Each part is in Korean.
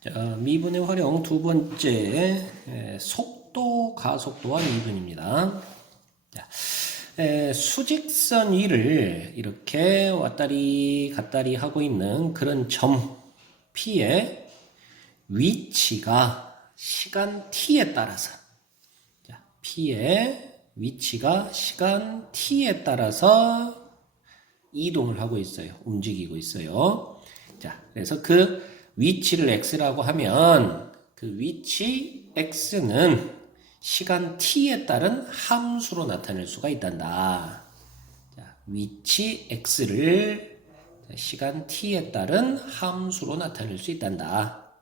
자, 미분의 활용 두 번째, 속도, 가속도와 미분입니다. 자, 수직선 위를 이렇게 왔다리 갔다리 하고 있는 그런 점 P의 위치가 시간 T에 따라서, 자, P의 위치가 시간 T에 따라서 이동을 하고 있어요. 움직이고 있어요. 자, 그래서 그 위치를 x라고 하면 그 위치 x는 시간 t에 따른 함수로 나타낼 수가 있단다. 자, 위치 x를 시간 t에 따른 함수로 나타낼 수 있단다.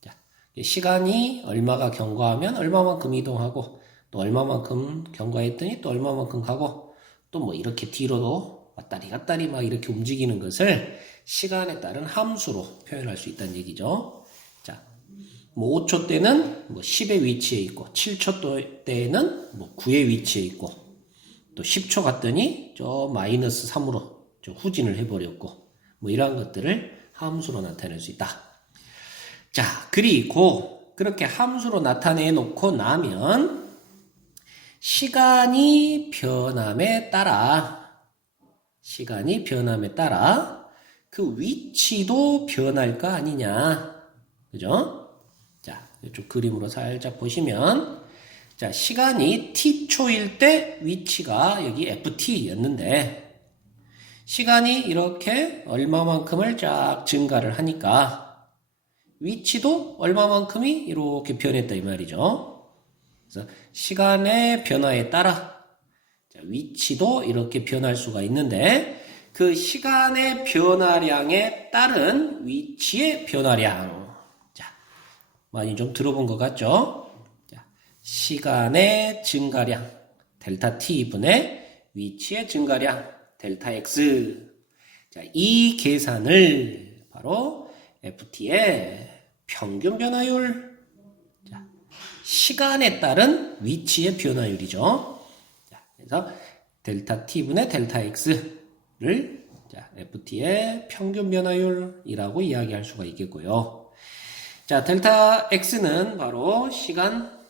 자, 시간이 얼마가 경과하면 얼마만큼 이동하고 또 얼마만큼 경과했더니 또 얼마만큼 가고 또 뭐 이렇게 뒤로도 왔다리 갔다리 막 이렇게 움직이는 것을 시간에 따른 함수로 표현할 수 있다는 얘기죠. 자, 뭐 5초 때는 뭐 10의 위치에 있고 7초 때는 뭐 9의 위치에 있고 또 10초 갔더니 저 마이너스 3으로 좀 후진을 해버렸고 뭐 이러한 것들을 함수로 나타낼 수 있다. 자, 그리고 그렇게 함수로 나타내 놓고 나면 시간이 변함에 따라 그 위치도 변할 거 아니냐. 그죠? 자, 이쪽 그림으로 살짝 보시면, 자, 시간이 t초일 때 위치가 여기 ft였는데, 시간이 이렇게 얼마만큼을 쫙 증가를 하니까, 위치도 얼마만큼이 이렇게 변했다 이 말이죠. 그래서 시간의 변화에 따라 위치도 이렇게 변할 수가 있는데 그 시간의 변화량에 따른 위치의 변화량. 자, 많이 좀 들어본 것 같죠? 자, 시간의 증가량 델타 t분의 위치의 증가량 델타 x. 자, 이 계산을 바로 ft의 평균 변화율, 자, 시간에 따른 위치의 변화율이죠. 자, 그래서 델타 t분의 델타 x를 자, ft의 평균 변화율이라고 이야기할 수가 있겠고요. 자, 델타 x는 바로 시간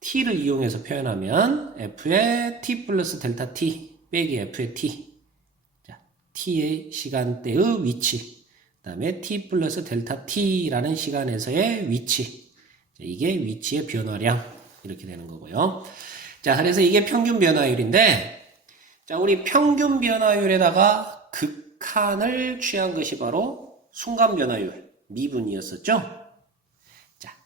t를 이용해서 표현하면 f의 t 플러스 델타 t 빼기 f의 t. 자, t의 시간대의 위치. 그 다음에 t 플러스 델타 t라는 시간에서의 위치. 자, 이게 위치의 변화량. 이렇게 되는 거고요. 자, 그래서 이게 평균 변화율인데, 자, 우리 평균 변화율에다가 극한을 취한 것이 바로 순간 변화율, 미분이었었죠? 자,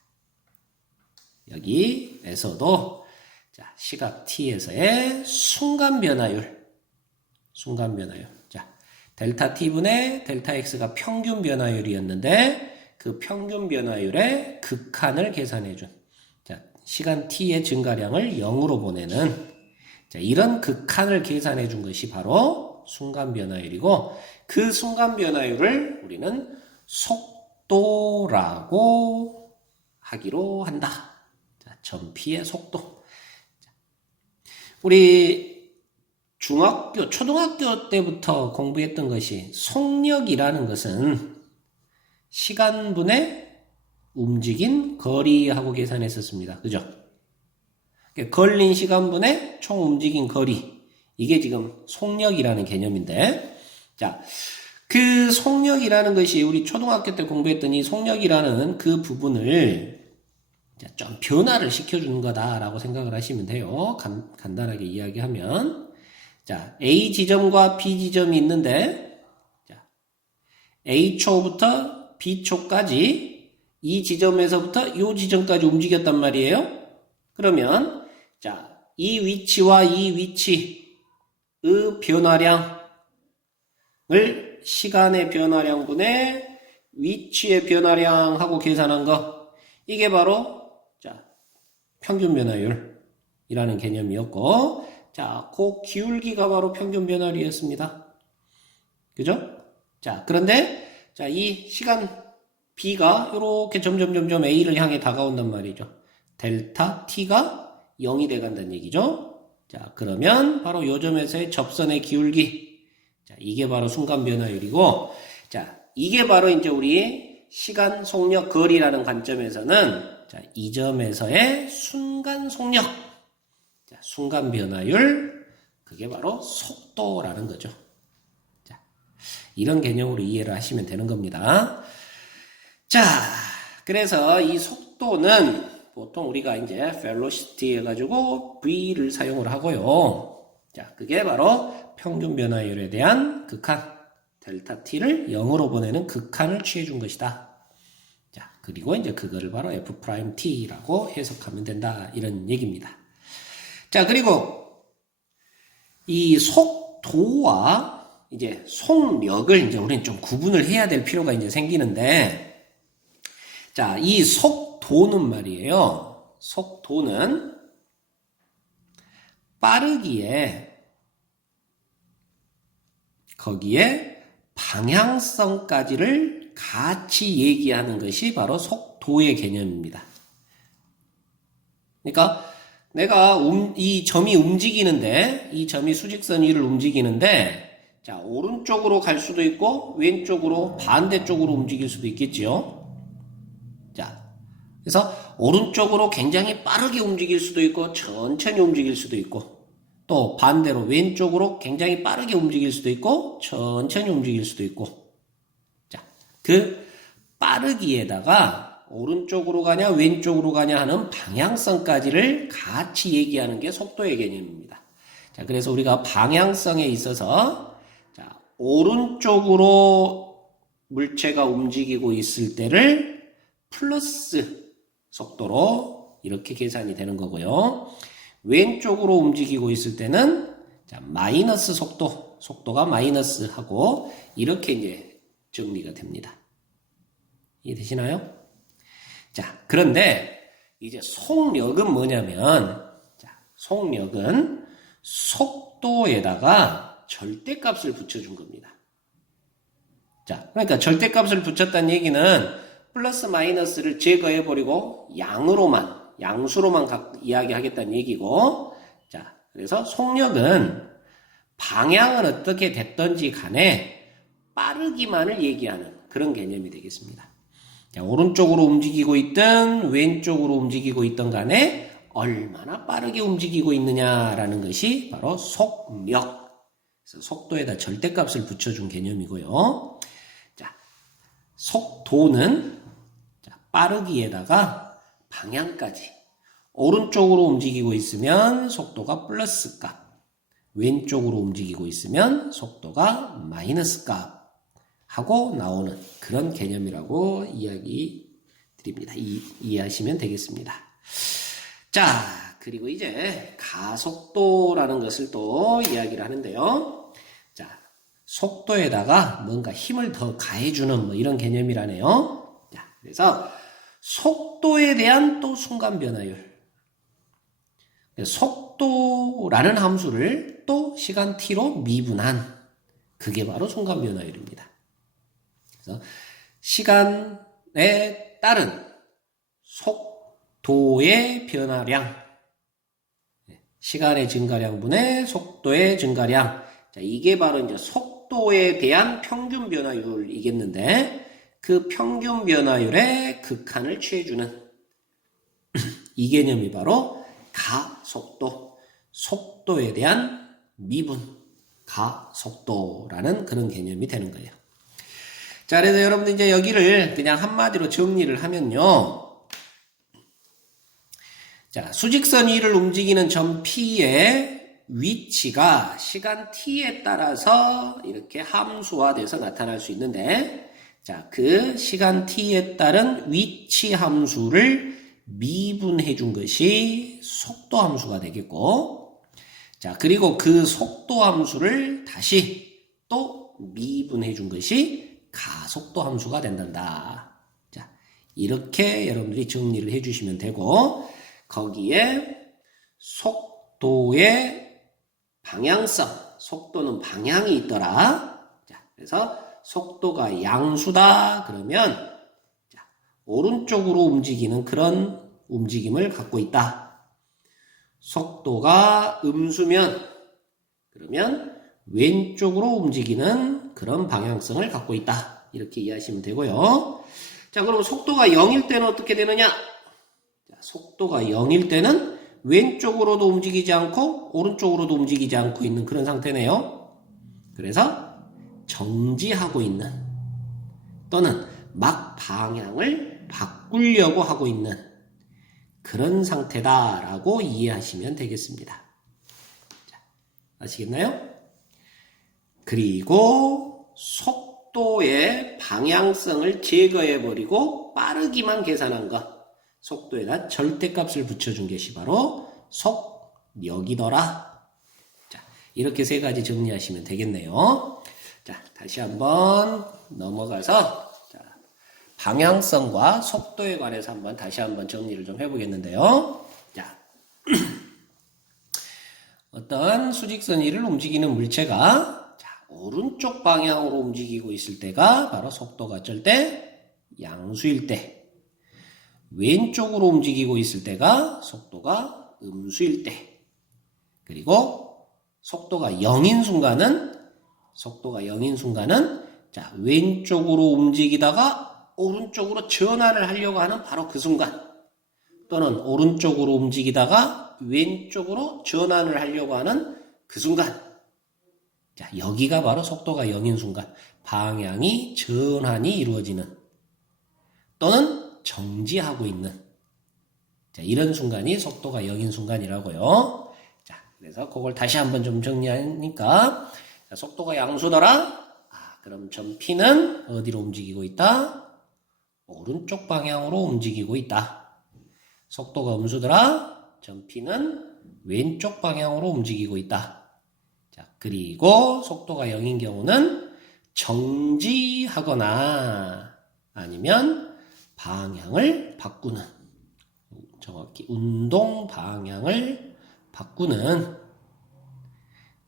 여기에서도, 자, 시각 t에서의 순간 변화율. 자, 델타 t분의 델타 x가 평균 변화율이었는데, 그 평균 변화율의 극한을 계산해준, 자, 시간 t의 증가량을 0으로 보내는, 자, 이런 극한을 계산해 준 것이 바로 순간 변화율이고, 그 순간 변화율을 우리는 속도라고 하기로 한다. 자, 점 P의 속도. 자, 우리 중학교, 초등학교 때부터 공부했던 것이 속력이라는 것은 시간분의 움직인 거리하고 계산했었습니다. 그죠? 걸린 시간분의 총 움직인 거리. 이게 지금 속력이라는 개념인데, 자, 그 속력이라는 것이 우리 초등학교 때 공부했던 이 속력이라는 그 부분을 좀 변화를 시켜주는 거다라고 생각을 하시면 돼요. 간단하게 이야기하면. 자, A 지점과 B 지점이 있는데, 자, A초부터 B초까지 이 지점에서부터 이 지점까지 움직였단 말이에요. 그러면 자, 이 위치와 이 위치의 변화량을 시간의 변화량분의 위치의 변화량하고 계산한 거, 이게 바로 자, 평균 변화율이라는 개념이었고, 자, 그 기울기가 바로 평균 변화율이었습니다. 그죠? 자, 그런데 자, 이 시간 B가 이렇게 점점 A를 향해 다가온단 말이죠. 델타 T가 0이 돼간다는 얘기죠. 자, 그러면 바로 요 점에서의 접선의 기울기. 자, 이게 바로 순간 변화율이고, 자, 이게 바로 이제 우리 시간 속력 거리라는 관점에서는 자, 이 점에서의 순간 속력, 자, 순간 변화율, 그게 바로 속도라는 거죠. 자, 이런 개념으로 이해를 하시면 되는 겁니다. 자, 그래서 이 속도는 보통 우리가 이제 velocity 해가지고 V를 사용을 하고요. 자, 그게 바로 평균 변화율에 대한 극한, 델타 T를 0으로 보내는 극한을 취해준 것이다. 자, 그리고 이제 그거를 바로 F'T라고 해석하면 된다. 이런 얘기입니다. 자, 그리고 이 속도와 이제 속력을 이제 우리는 좀 구분을 해야 될 필요가 이제 생기는데, 자, 이 속도는 말이에요. 속도는 빠르기에 거기에 방향성까지를 같이 얘기하는 것이 바로 속도의 개념입니다. 그러니까 내가 이 점이 움직이는데, 이 점이 수직선 위를 움직이는데, 자, 오른쪽으로 갈 수도 있고 왼쪽으로 반대쪽으로 움직일 수도 있겠지요. 자, 그래서 오른쪽으로 굉장히 빠르게 움직일 수도 있고 천천히 움직일 수도 있고, 또 반대로 왼쪽으로 굉장히 빠르게 움직일 수도 있고 천천히 움직일 수도 있고, 자, 그 빠르기에다가 오른쪽으로 가냐 왼쪽으로 가냐 하는 방향성까지를 같이 얘기하는 게 속도의 개념입니다. 자, 그래서 우리가 방향성에 있어서 자, 오른쪽으로 물체가 움직이고 있을 때를 플러스 속도로 이렇게 계산이 되는 거고요. 왼쪽으로 움직이고 있을 때는 자, 마이너스 속도가 마이너스 하고 이렇게 이제 정리가 됩니다. 이해되시나요? 자, 그런데 이제 속력은 뭐냐면, 자, 속력은 속도에다가 절대값을 붙여준 겁니다. 자, 그러니까 절대값을 붙였다는 얘기는 플러스 마이너스를 제거해버리고 양수로만 이야기하겠다는 얘기고, 자, 그래서 속력은 방향은 어떻게 됐든지 간에 빠르기만을 얘기하는 그런 개념이 되겠습니다. 자, 오른쪽으로 움직이고 있든 왼쪽으로 움직이고 있든 간에 얼마나 빠르게 움직이고 있느냐라는 것이 바로 속력. 그래서 속도에다 절대값을 붙여준 개념이고요. 자, 속도는 자, 빠르기에다가 방향까지. 오른쪽으로 움직이고 있으면 속도가 플러스 값, 왼쪽으로 움직이고 있으면 속도가 마이너스 값 하고 나오는 그런 개념이라고 이야기 드립니다. 이해하시면 되겠습니다. 자, 그리고 이제 가속도라는 것을 또 이야기를 하는데요. 자, 속도에다가 뭔가 힘을 더 가해주는 뭐 이런 개념이라네요. 자, 그래서 속도에 대한 또 순간 변화율. 속도라는 함수를 또 시간 t로 미분한 그게 바로 순간 변화율입니다. 그래서 시간에 따른 속도의 변화량, 시간의 증가량분의 속도의 증가량. 자, 이게 바로 이제 속도에 대한 평균 변화율이겠는데, 그 평균 변화율의 극한을 취해주는 이 개념이 바로 가속도, 속도에 대한 미분, 가속도라는 그런 개념이 되는 거예요. 자, 그래서 여러분들 이제 여기를 그냥 한마디로 정리를 하면요. 자, 수직선 위를 움직이는 점 P의 위치가 시간 T에 따라서 이렇게 함수화돼서 나타날 수 있는데, 자, 그 시간 T에 따른 위치 함수를 미분해 준 것이 속도 함수가 되겠고, 자, 그리고 그 속도 함수를 다시 또 미분해 준 것이 가속도 함수가 된단다. 자, 이렇게 여러분들이 정리를 해 주시면 되고, 거기에 속도의 방향성, 속도는 방향이 있더라. 자, 그래서 속도가 양수다. 그러면 자, 오른쪽으로 움직이는 그런 움직임을 갖고 있다. 속도가 음수면 그러면 왼쪽으로 움직이는 그런 방향성을 갖고 있다. 이렇게 이해하시면 되고요. 자, 그럼 속도가 0일 때는 어떻게 되느냐? 자, 속도가 0일 때는 왼쪽으로도 움직이지 않고 오른쪽으로도 움직이지 않고 있는 그런 상태네요. 그래서 정지하고 있는 또는 막 방향을 바꾸려고 하고 있는 그런 상태다라고 이해하시면 되겠습니다. 자, 아시겠나요? 그리고 속도의 방향성을 제거해버리고 빠르기만 계산한 것, 속도에다 절대값을 붙여준 것이 바로 속력이더라. 자, 이렇게 세 가지 정리하시면 되겠네요. 자, 다시 한번 넘어가서 방향성과 속도에 관해서 다시 한번 정리를 좀 해보겠는데요. 자, 어떤 수직선 위를 움직이는 물체가 오른쪽 방향으로 움직이고 있을 때가 바로 속도가 어쩔 때 양수일 때, 왼쪽으로 움직이고 있을 때가 속도가 음수일 때, 그리고 속도가 0인 순간은 자, 왼쪽으로 움직이다가 오른쪽으로 전환을 하려고 하는 바로 그 순간, 또는 오른쪽으로 움직이다가 왼쪽으로 전환을 하려고 하는 그 순간, 자, 여기가 바로 속도가 0인 순간, 방향이 전환이 이루어지는 또는 정지하고 있는, 자, 이런 순간이 속도가 0인 순간이라고요. 자, 그래서 그걸 다시 한번 좀 정리하니까, 자, 속도가 양수더라. 그럼 점 P는 어디로 움직이고 있다? 오른쪽 방향으로 움직이고 있다. 속도가 음수더라. 점 P는 왼쪽 방향으로 움직이고 있다. 자, 그리고 속도가 0인 경우는 정지하거나 아니면 방향을 바꾸는, 정확히 운동 방향을 바꾸는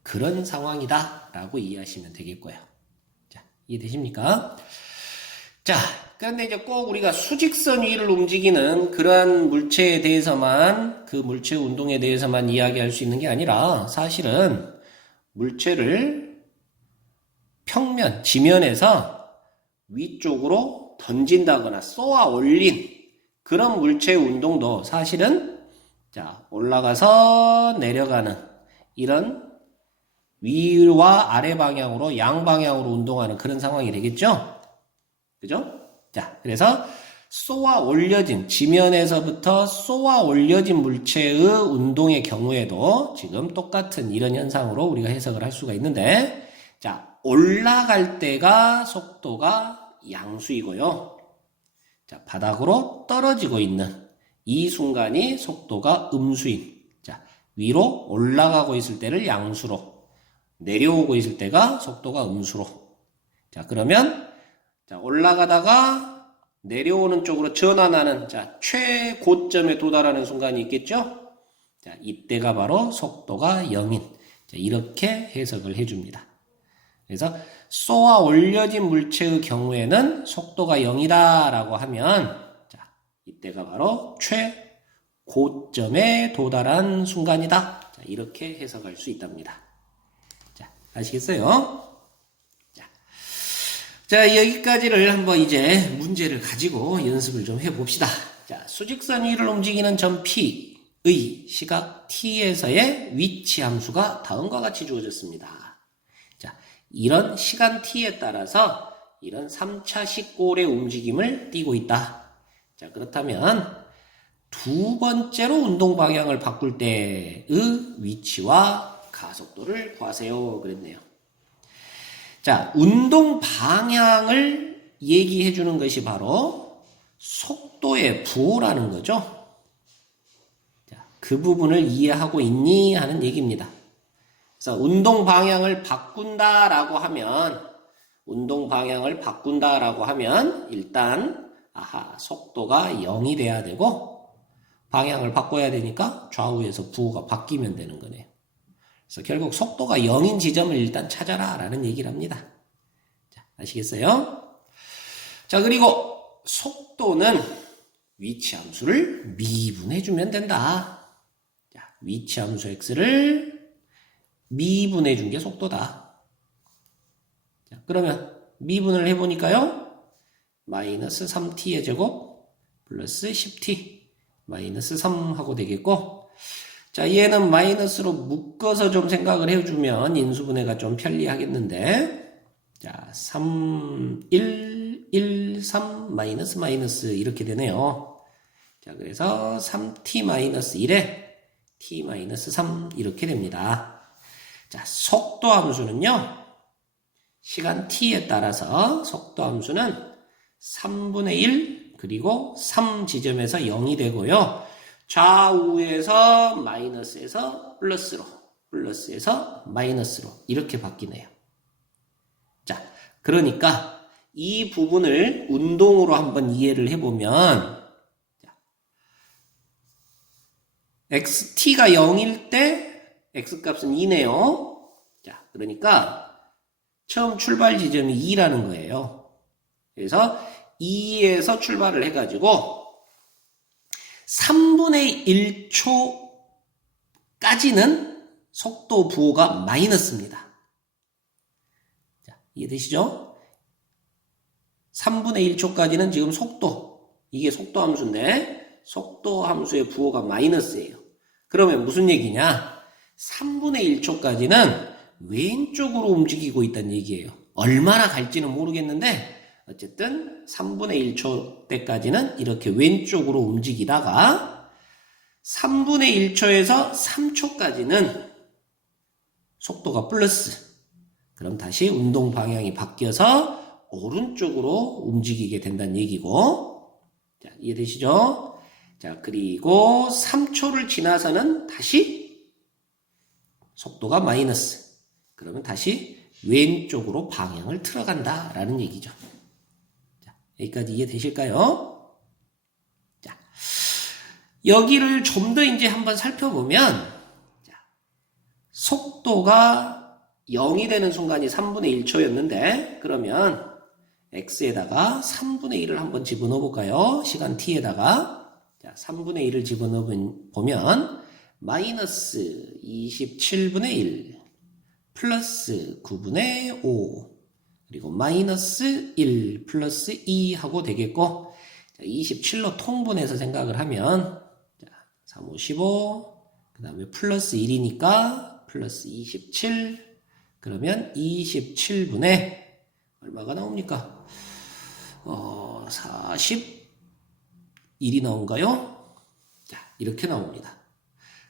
그런 상황이다 라고 이해하시면 되겠고요. 자, 이해되십니까? 자, 그런데 이제 꼭 우리가 수직선 위를 움직이는 그러한 물체에 대해서만, 그 물체 운동에 대해서만 이야기할 수 있는 게 아니라, 사실은 물체를 평면, 지면에서 위쪽으로 던진다거나 쏘아 올린 그런 물체의 운동도 사실은, 자, 올라가서 내려가는 이런 위와 아래 방향으로 양방향으로 운동하는 그런 상황이 되겠죠? 그죠? 자, 그래서 쏘아 올려진, 지면에서부터 쏘아 올려진 물체의 운동의 경우에도 지금 똑같은 이런 현상으로 우리가 해석을 할 수가 있는데, 자, 올라갈 때가 속도가 양수이고요. 자, 바닥으로 떨어지고 있는 이 순간이 속도가 음수인, 자, 위로 올라가고 있을 때를 양수로, 내려오고 있을 때가 속도가 음수로. 자, 그러면 자, 올라가다가 내려오는 쪽으로 전환하는, 자, 최고점에 도달하는 순간이 있겠죠? 자, 이때가 바로 속도가 0인. 자, 이렇게 해석을 해줍니다. 그래서 쏘아 올려진 물체의 경우에는 속도가 0이다 라고 하면, 자, 이때가 바로 최고점에 도달한 순간이다. 자, 이렇게 해석할 수 있답니다. 자, 아시겠어요? 자, 여기까지를 한번 이제 문제를 가지고 연습을 좀 해봅시다. 자, 수직선 위를 움직이는 점 P의 시각 T에서의 위치 함수가 다음과 같이 주어졌습니다. 자, 이런 시간 T에 따라서 이런 3차식 골의 움직임을 띠고 있다. 자, 그렇다면 두 번째로 운동 방향을 바꿀 때의 위치와 가속도를 구하세요. 그랬네요. 자, 운동 방향을 얘기해 주는 것이 바로 속도의 부호라는 거죠. 자, 그 부분을 이해하고 있니? 하는 얘기입니다. 그래서 운동 방향을 바꾼다라고 하면, 일단, 속도가 0이 돼야 되고, 방향을 바꿔야 되니까 좌우에서 부호가 바뀌면 되는 거네요. 그래서 결국 속도가 0인 지점을 일단 찾아라 라는 얘기를 합니다. 자, 아시겠어요? 자, 그리고 속도는 위치 함수를 미분해주면 된다. 자, 위치 함수 x를 미분해준 게 속도다. 자, 그러면 미분을 해보니까요. 마이너스 3t의 제곱 플러스 10t 마이너스 3 하고 되겠고, 자, 얘는 마이너스로 묶어서 좀 생각을 해주면 인수분해가 좀 편리하겠는데, 자, 3, 1, 1, 3, 마이너스, 마이너스 이렇게 되네요. 자, 그래서 3t 마이너스 1에 t 마이너스 3 이렇게 됩니다. 자, 속도 함수는요, 시간 t에 따라서 속도 함수는 3분의 1 그리고 3 지점에서 0이 되고요. 좌우에서 마이너스에서 플러스로, 플러스에서 마이너스로 이렇게 바뀌네요. 자, 그러니까 이 부분을 운동으로 한번 이해를 해보면, t가 0일 때 x값은 2네요. 자, 그러니까 처음 출발 지점이 2라는 거예요. 그래서 2에서 출발을 해가지고 3분의 1초까지는 속도 부호가 마이너스입니다. 자, 이해되시죠? 3분의 1초까지는 지금 속도, 이게 속도 함수인데 속도 함수의 부호가 마이너스예요. 그러면 무슨 얘기냐? 3분의 1초까지는 왼쪽으로 움직이고 있다는 얘기예요. 얼마나 갈지는 모르겠는데 어쨌든 3분의 1초 때까지는 이렇게 왼쪽으로 움직이다가 3분의 1초에서 3초까지는 속도가 플러스. 그럼 다시 운동 방향이 바뀌어서 오른쪽으로 움직이게 된다는 얘기고, 자, 이해되시죠? 자, 그리고 3초를 지나서는 다시 속도가 마이너스. 그러면 다시 왼쪽으로 방향을 틀어간다라는 얘기죠. 자, 여기까지 이해되실까요? 자, 여기를 좀 더 이제 한번 살펴보면, 자, 속도가 0이 되는 순간이 3분의 1초였는데, 그러면 x에다가 3분의 1을 한번 집어넣어 볼까요? 시간 t에다가. 자, 3분의 1을 집어넣어 보면 마이너스 27분의 1 플러스 9분의 5 그리고 마이너스 1 플러스 2 하고 되겠고, 자, 27로 통분해서 생각을 하면, 자, 3, 5, 15, 그 다음에 플러스 1이니까 플러스 27, 그러면 27분의 얼마가 나옵니까? 41이 나온가요? 자, 이렇게 나옵니다.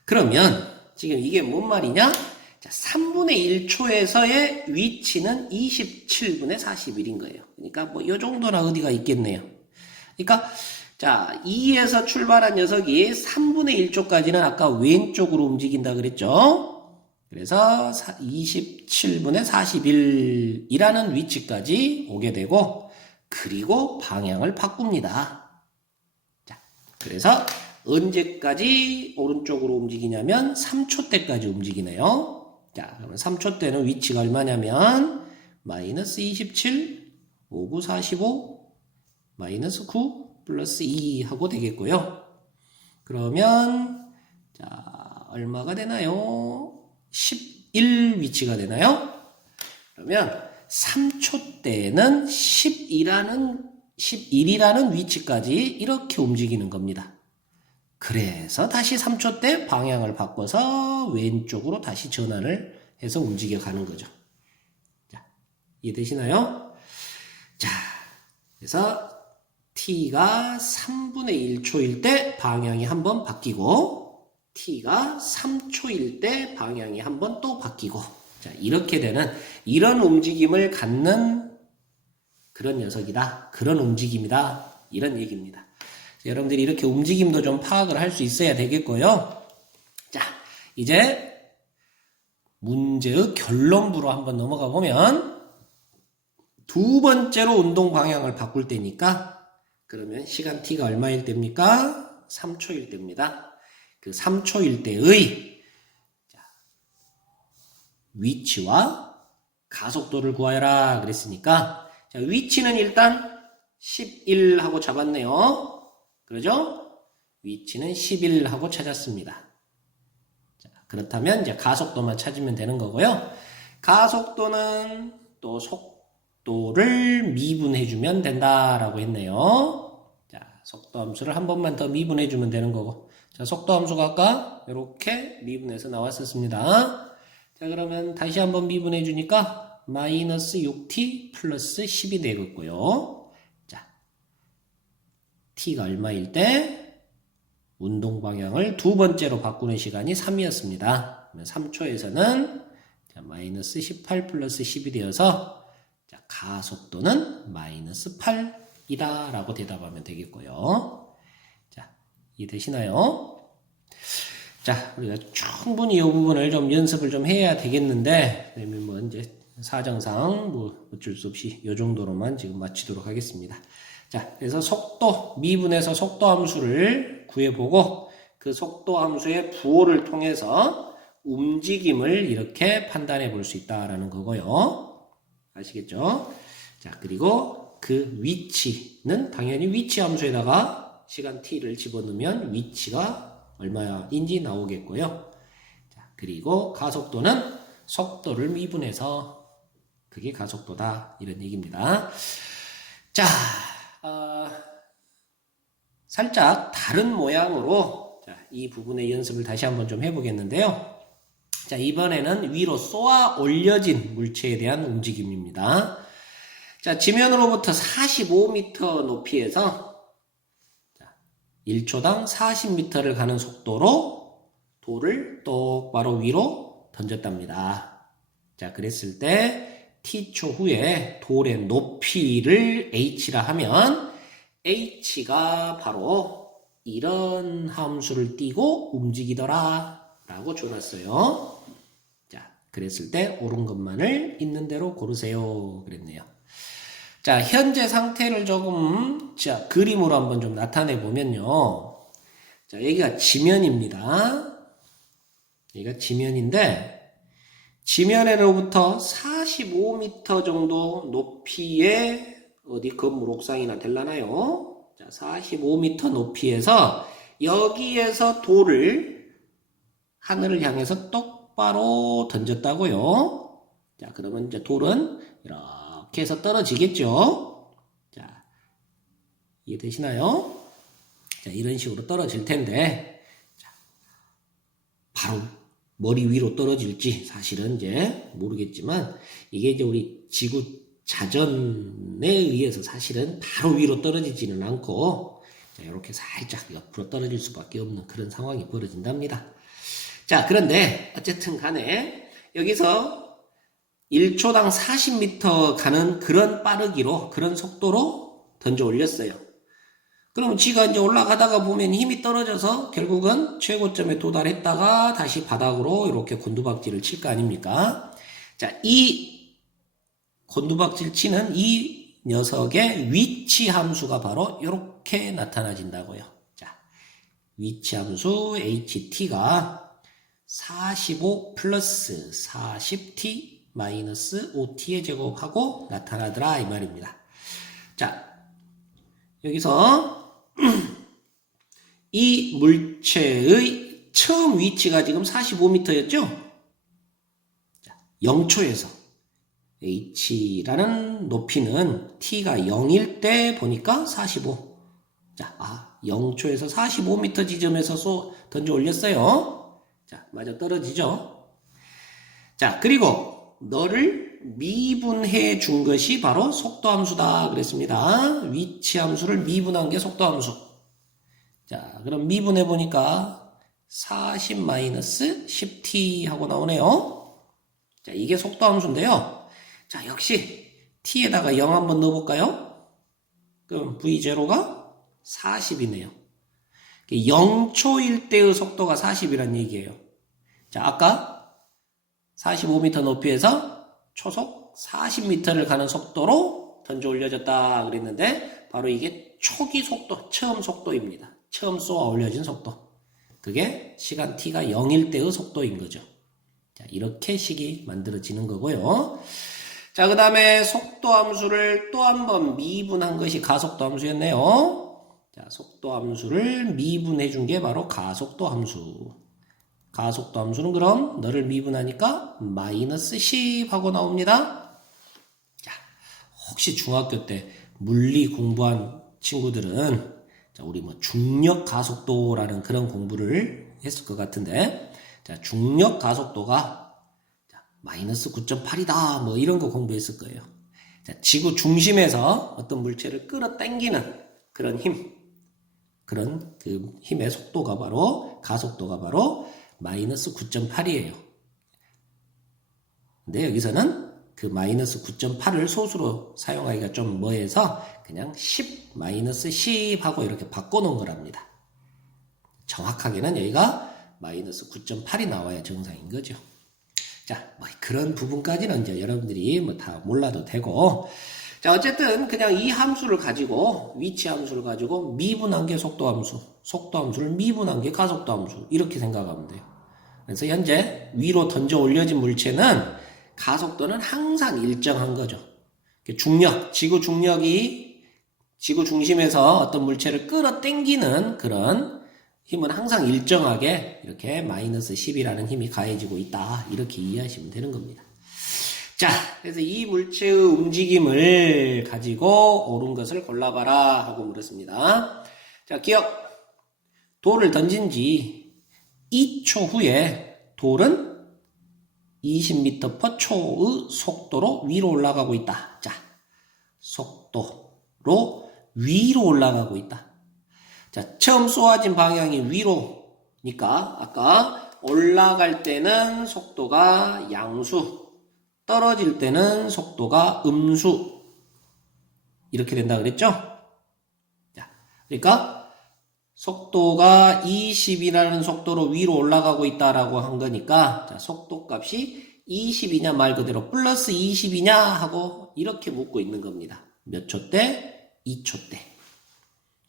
그러면 지금 이게 뭔 말이냐? 자, 3분의 1초에서의 위치는 27분의 41인 거예요. 그러니까 뭐 이 정도나 어디가 있겠네요. 그러니까 자, 2에서 출발한 녀석이 3분의 1초까지는 아까 왼쪽으로 움직인다 그랬죠? 그래서 27분의 41이라는 위치까지 오게 되고, 그리고 방향을 바꿉니다. 자, 그래서 언제까지 오른쪽으로 움직이냐면 3초 때까지 움직이네요. 자, 그러면 3초 때는 위치가 얼마냐면 마이너스 27, 5, 9, 45, 마이너스 9, 플러스 2 하고 되겠고요. 그러면 자, 얼마가 되나요? 11 위치가 되나요? 그러면 3초 때는 11이라는 위치까지 이렇게 움직이는 겁니다. 그래서 다시 3초 때 방향을 바꿔서 왼쪽으로 다시 전환을 해서 움직여 가는 거죠. 자, 이해되시나요? 자, 그래서 t가 3분의 1초일 때 방향이 한번 바뀌고, t가 3초일 때 방향이 한번 또 바뀌고, 자, 이렇게 되는 이런 움직임을 갖는 그런 녀석이다. 그런 움직임이다. 이런 얘기입니다. 여러분들이 이렇게 움직임도 좀 파악을 할 수 있어야 되겠고요. 자, 이제 문제의 결론부로 한번 넘어가 보면, 두 번째로 운동 방향을 바꿀 때니까, 그러면 시간 t가 얼마일 때입니까? 3초일 때입니다. 그 3초일 때의 위치와 가속도를 구하여라 그랬으니까, 자, 위치는 일단 11 하고 잡았네요. 그러죠? 위치는 11 하고 찾았습니다. 자, 그렇다면 이제 가속도만 찾으면 되는 거고요. 가속도는 또 속도를 미분해주면 된다라고 했네요. 자, 속도 함수를 한 번만 더 미분해주면 되는 거고. 자, 속도 함수가 아까 이렇게 미분해서 나왔었습니다. 자, 그러면 다시 한번 미분해주니까 마이너스 6t 플러스 10이 되겠고요. 자, t가 얼마일 때? 운동 방향을 두 번째로 바꾸는 시간이 3이었습니다. 3초에서는 마이너스 18 플러스 10이 되어서 가속도는 마이너스 8이다 라고 대답하면 되겠고요. 자, 이해되시나요? 자, 우리가 충분히 이 부분을 좀 연습을 좀 해야 되겠는데, 뭐 이제 사정상 뭐 어쩔 수 없이 이 정도로만 지금 마치도록 하겠습니다. 자, 그래서 속도, 미분해서 속도 함수를 구해보고 그 속도 함수의 부호를 통해서 움직임을 이렇게 판단해 볼 수 있다라는 거고요. 아시겠죠? 자, 그리고 그 위치는 당연히 위치 함수에다가 시간 t를 집어넣으면 위치가 얼마인지 나오겠고요. 자, 그리고 가속도는 속도를 미분해서 그게 가속도다 이런 얘기입니다. 자, 살짝 다른 모양으로 이 부분의 연습을 다시 한번 좀 해보겠는데요. 자, 이번에는 위로 쏘아 올려진 물체에 대한 움직임입니다. 자, 지면으로부터 45m 높이에서 1초당 40m를 가는 속도로 돌을 똑바로 위로 던졌답니다. 자, 그랬을 때 t초 후에 돌의 높이를 h라 하면 h가 바로 이런 함수를 띄고 움직이더라 라고 줘놨어요. 자, 그랬을 때 옳은 것만을 있는 대로 고르세요 그랬네요. 자, 현재 상태를 조금 그림으로 한번 좀 나타내 보면요. 자, 여기가 지면입니다. 여기가 지면인데 지면으로부터 45m 정도 높이의 어디 건물 옥상이나 될라나요? 자, 45m 높이에서 여기에서 돌을 하늘을 향해서 똑바로 던졌다고요. 자, 그러면 이제 돌은 이렇게 해서 떨어지겠죠? 자, 이해되시나요? 자, 이런 식으로 떨어질 텐데, 자, 바로 머리 위로 떨어질지 사실은 이제 모르겠지만, 이게 이제 우리 지구 자전에 의해서 사실은 바로 위로 떨어지지는 않고, 자, 이렇게 살짝 옆으로 떨어질 수밖에 없는 그런 상황이 벌어진답니다. 자, 그런데 어쨌든 간에 여기서 1초당 40m 가는 그런 빠르기로, 그런 속도로 던져 올렸어요. 그럼 지가 이제 올라가다가 보면 힘이 떨어져서 결국은 최고점에 도달했다가 다시 바닥으로 이렇게 곤두박질을 칠 거 아닙니까? 자, 이 곤두박질 치는 이 녀석의 위치 함수가 바로 이렇게 나타나진다고요. 자, 위치 함수 ht가 45 플러스 40t 마이너스 5t의 제곱하고 나타나더라 이 말입니다. 자, 여기서 이 물체의 처음 위치가 지금 45m였죠? 자, 0초에서 h라는 높이는 t가 0일 때 보니까 45. 자, 0초에서 45m 지점에서 던져 올렸어요. 자, 맞아 떨어지죠? 자, 그리고 너를 미분해 준 것이 바로 속도 함수다 그랬습니다. 위치 함수를 미분한 게 속도 함수. 자, 그럼 미분해 보니까 40-10t 하고 나오네요. 자, 이게 속도 함수인데요. 자, 역시 t에다가 0 한번 넣어 볼까요? 그럼 v0가 40이네요. 0초일 때의 속도가 40이란 얘기예요. 자, 아까 45m 높이에서 초속 40m를 가는 속도로 던져 올려졌다 그랬는데 바로 이게 초기 속도, 처음 속도입니다. 처음 쏘아 올려진 속도. 그게 시간 t가 0일 때의 속도인 거죠. 자, 이렇게 식이 만들어지는 거고요. 자, 그 다음에 속도 함수를 또 한 번 미분한 것이 가속도 함수였네요. 자, 속도 함수를 미분해 준 게 바로 가속도 함수. 가속도 함수는 그럼 너를 미분하니까 마이너스 10 하고 나옵니다. 자, 혹시 중학교 때 물리 공부한 친구들은 자, 우리 뭐 중력 가속도라는 그런 공부를 했을 것 같은데 자, 중력 가속도가 자, 마이너스 9.8이다 뭐 이런 거 공부했을 거예요. 자, 지구 중심에서 어떤 물체를 끌어당기는 그런 힘, 그런 그 힘의 속도가 바로 가속도가 바로 마이너스 9.8이에요. 근데 여기서는 그 마이너스 9.8을 소수로 사용하기가 좀 뭐해서 그냥 10 마이너스 10 하고 이렇게 바꿔놓은 거랍니다. 정확하게는 여기가 마이너스 9.8이 나와야 정상인 거죠. 자, 뭐 그런 부분까지는 이제 여러분들이 뭐 다 몰라도 되고, 자, 어쨌든 그냥 이 함수를 가지고, 위치 함수를 가지고 미분한 게 속도 함수, 속도 함수를 미분한 게 가속도 함수, 이렇게 생각하면 돼요. 그래서 현재 위로 던져 올려진 물체는 가속도는 항상 일정한 거죠. 중력, 지구 중력이 지구 중심에서 어떤 물체를 끌어당기는 그런 힘은 항상 일정하게 이렇게 마이너스 10이라는 힘이 가해지고 있다. 이렇게 이해하시면 되는 겁니다. 자, 그래서 이 물체의 움직임을 가지고 옳은 것을 골라봐라 하고 물었습니다. 자, 기억. 돌을 던진 지 2초 후에 돌은 20m/초의 속도로 위로 올라가고 있다. 자, 속도로 위로 올라가고 있다. 자, 처음 쏘아진 방향이 위로니까 아까 올라갈 때는 속도가 양수, 떨어질 때는 속도가 음수 이렇게 된다 그랬죠? 자, 그러니까 속도가 20이라는 속도로 위로 올라가고 있다라고 한 거니까 자, 속도 값이 20이냐 말 그대로 플러스 20이냐 하고 이렇게 묻고 있는 겁니다. 몇 초 때? 2초 때.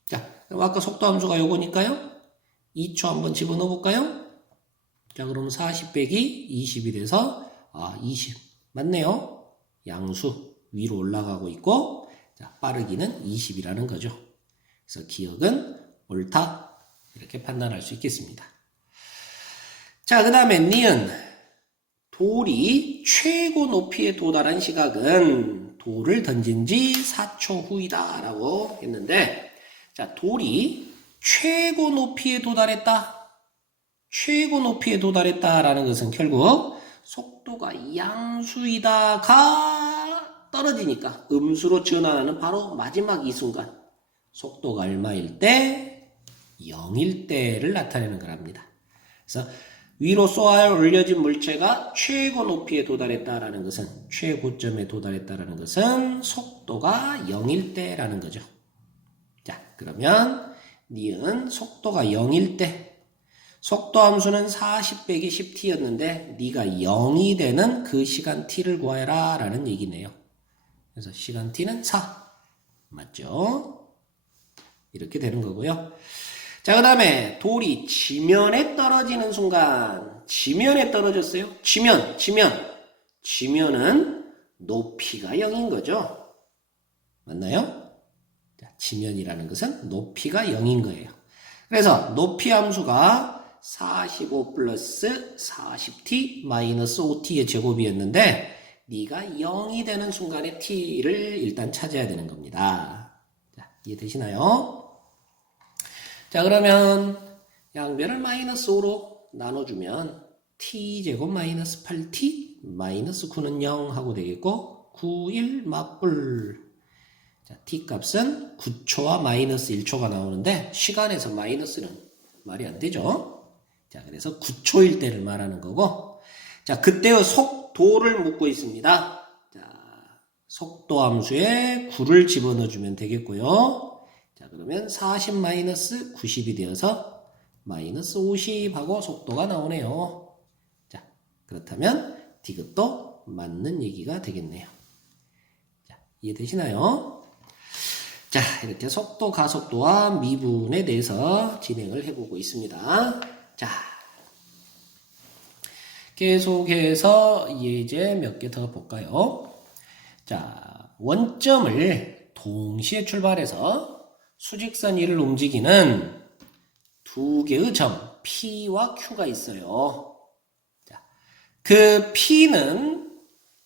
자, 그럼 아까 속도 함수가 요거니까요. 2초 한번 집어넣어 볼까요? 자, 그럼 40 빼기 20이 돼서 20 맞네요. 양수 위로 올라가고 있고 자, 빠르기는 20이라는 거죠. 그래서 기억은 옳다 이렇게 판단할 수 있겠습니다. 자, 그 다음에 니은 돌이 최고 높이에 도달한 시각은 돌을 던진 지 4초 후이다 라고 했는데 자, 돌이 최고 높이에 도달했다. 최고 높이에 도달했다라는 것은 결국 속도가 양수이다가 떨어지니까 음수로 전환하는 바로 마지막 이 순간 속도가 얼마일 때? 0일 때를 나타내는 거랍니다. 그래서 위로 쏘아 올려진 물체가 최고 높이에 도달했다라는 것은 최고점에 도달했다라는 것은 속도가 0일 때라는 거죠. 자, 그러면 니은 속도가 0일 때 속도 함수는 40 빼기 10t였는데 니가 0이 되는 그 시간 t를 구해라 라는 얘기네요. 그래서 시간 t는 4 맞죠? 이렇게 되는 거고요. 자, 그 다음에 돌이 지면에 떨어지는 순간 지면에 떨어졌어요. 지면은 높이가 0인 거죠. 맞나요? 자, 지면이라는 것은 높이가 0인 거예요. 그래서 높이 함수가 45 플러스 40t 마이너스 5t의 제곱이었는데 네가 0이 되는 순간에 t를 일단 찾아야 되는 겁니다. 자, 이해되시나요? 자, 그러면 양변을 마이너스 5로 나눠주면 t제곱 마이너스 8t 마이너스 9는 0 하고 되겠고 9, 1 맞불. 자, t값은 9초와 마이너스 1초가 나오는데 시간에서 마이너스는 말이 안 되죠. 자, 그래서 9초일 때를 말하는 거고 자, 그때의 속도를 묻고 있습니다. 자, 속도 함수에 9를 집어넣어주면 되겠고요. 자, 그러면 40 마이너스 90이 되어서 마이너스 50 하고 속도가 나오네요. 자, 그렇다면 디귿도 맞는 얘기가 되겠네요. 자, 이해되시나요? 자, 이렇게 속도, 가속도와 미분에 대해서 진행을 해보고 있습니다. 자, 계속해서 예제 몇 개 더 볼까요? 자, 원점을 동시에 출발해서 수직선 위를 움직이는 두 개의 점 P와 Q가 있어요. 자, 그 P는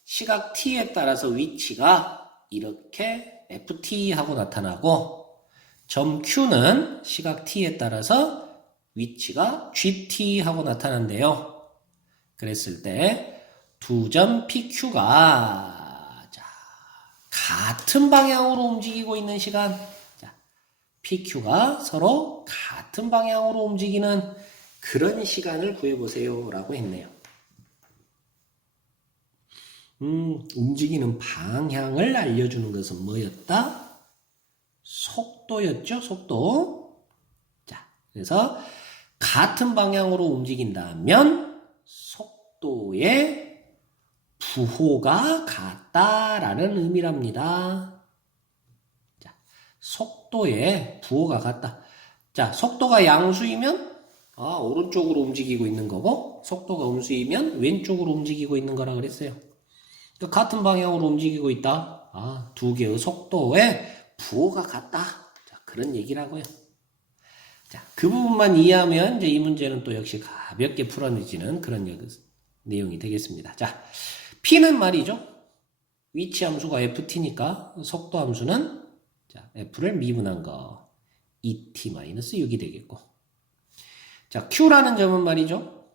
시각 T에 따라서 위치가 이렇게 ft 하고 나타나고 점 q는 시각 t에 따라서 위치가 gt 하고 나타난대요. 그랬을 때 두 점 pq가 자, 같은 방향으로 움직이고 있는 시간, 자, pq가 서로 같은 방향으로 움직이는 그런 시간을 구해보세요 라고 했네요. 움직이는 방향을 알려주는 것은 뭐였다? 속도였죠, 속도. 자, 그래서 같은 방향으로 움직인다면 속도의 부호가 같다라는 의미랍니다. 자, 속도의 부호가 같다. 자, 속도가 양수이면 오른쪽으로 움직이고 있는 거고, 속도가 음수이면 왼쪽으로 움직이고 있는 거라 그랬어요. 그러니까 같은 방향으로 움직이고 있다. 두 개의 속도의 부호가 같다. 자, 그런 얘기라고요. 자, 그 부분만 이해하면 이제 이 문제는 또 역시 가볍게 풀어내지는 그런 내용이 되겠습니다. 자, P는 말이죠. 위치 함수가 ft니까 속도 함수는 자, f를 미분한 거 et-6이 되겠고, 자, q라는 점은 말이죠.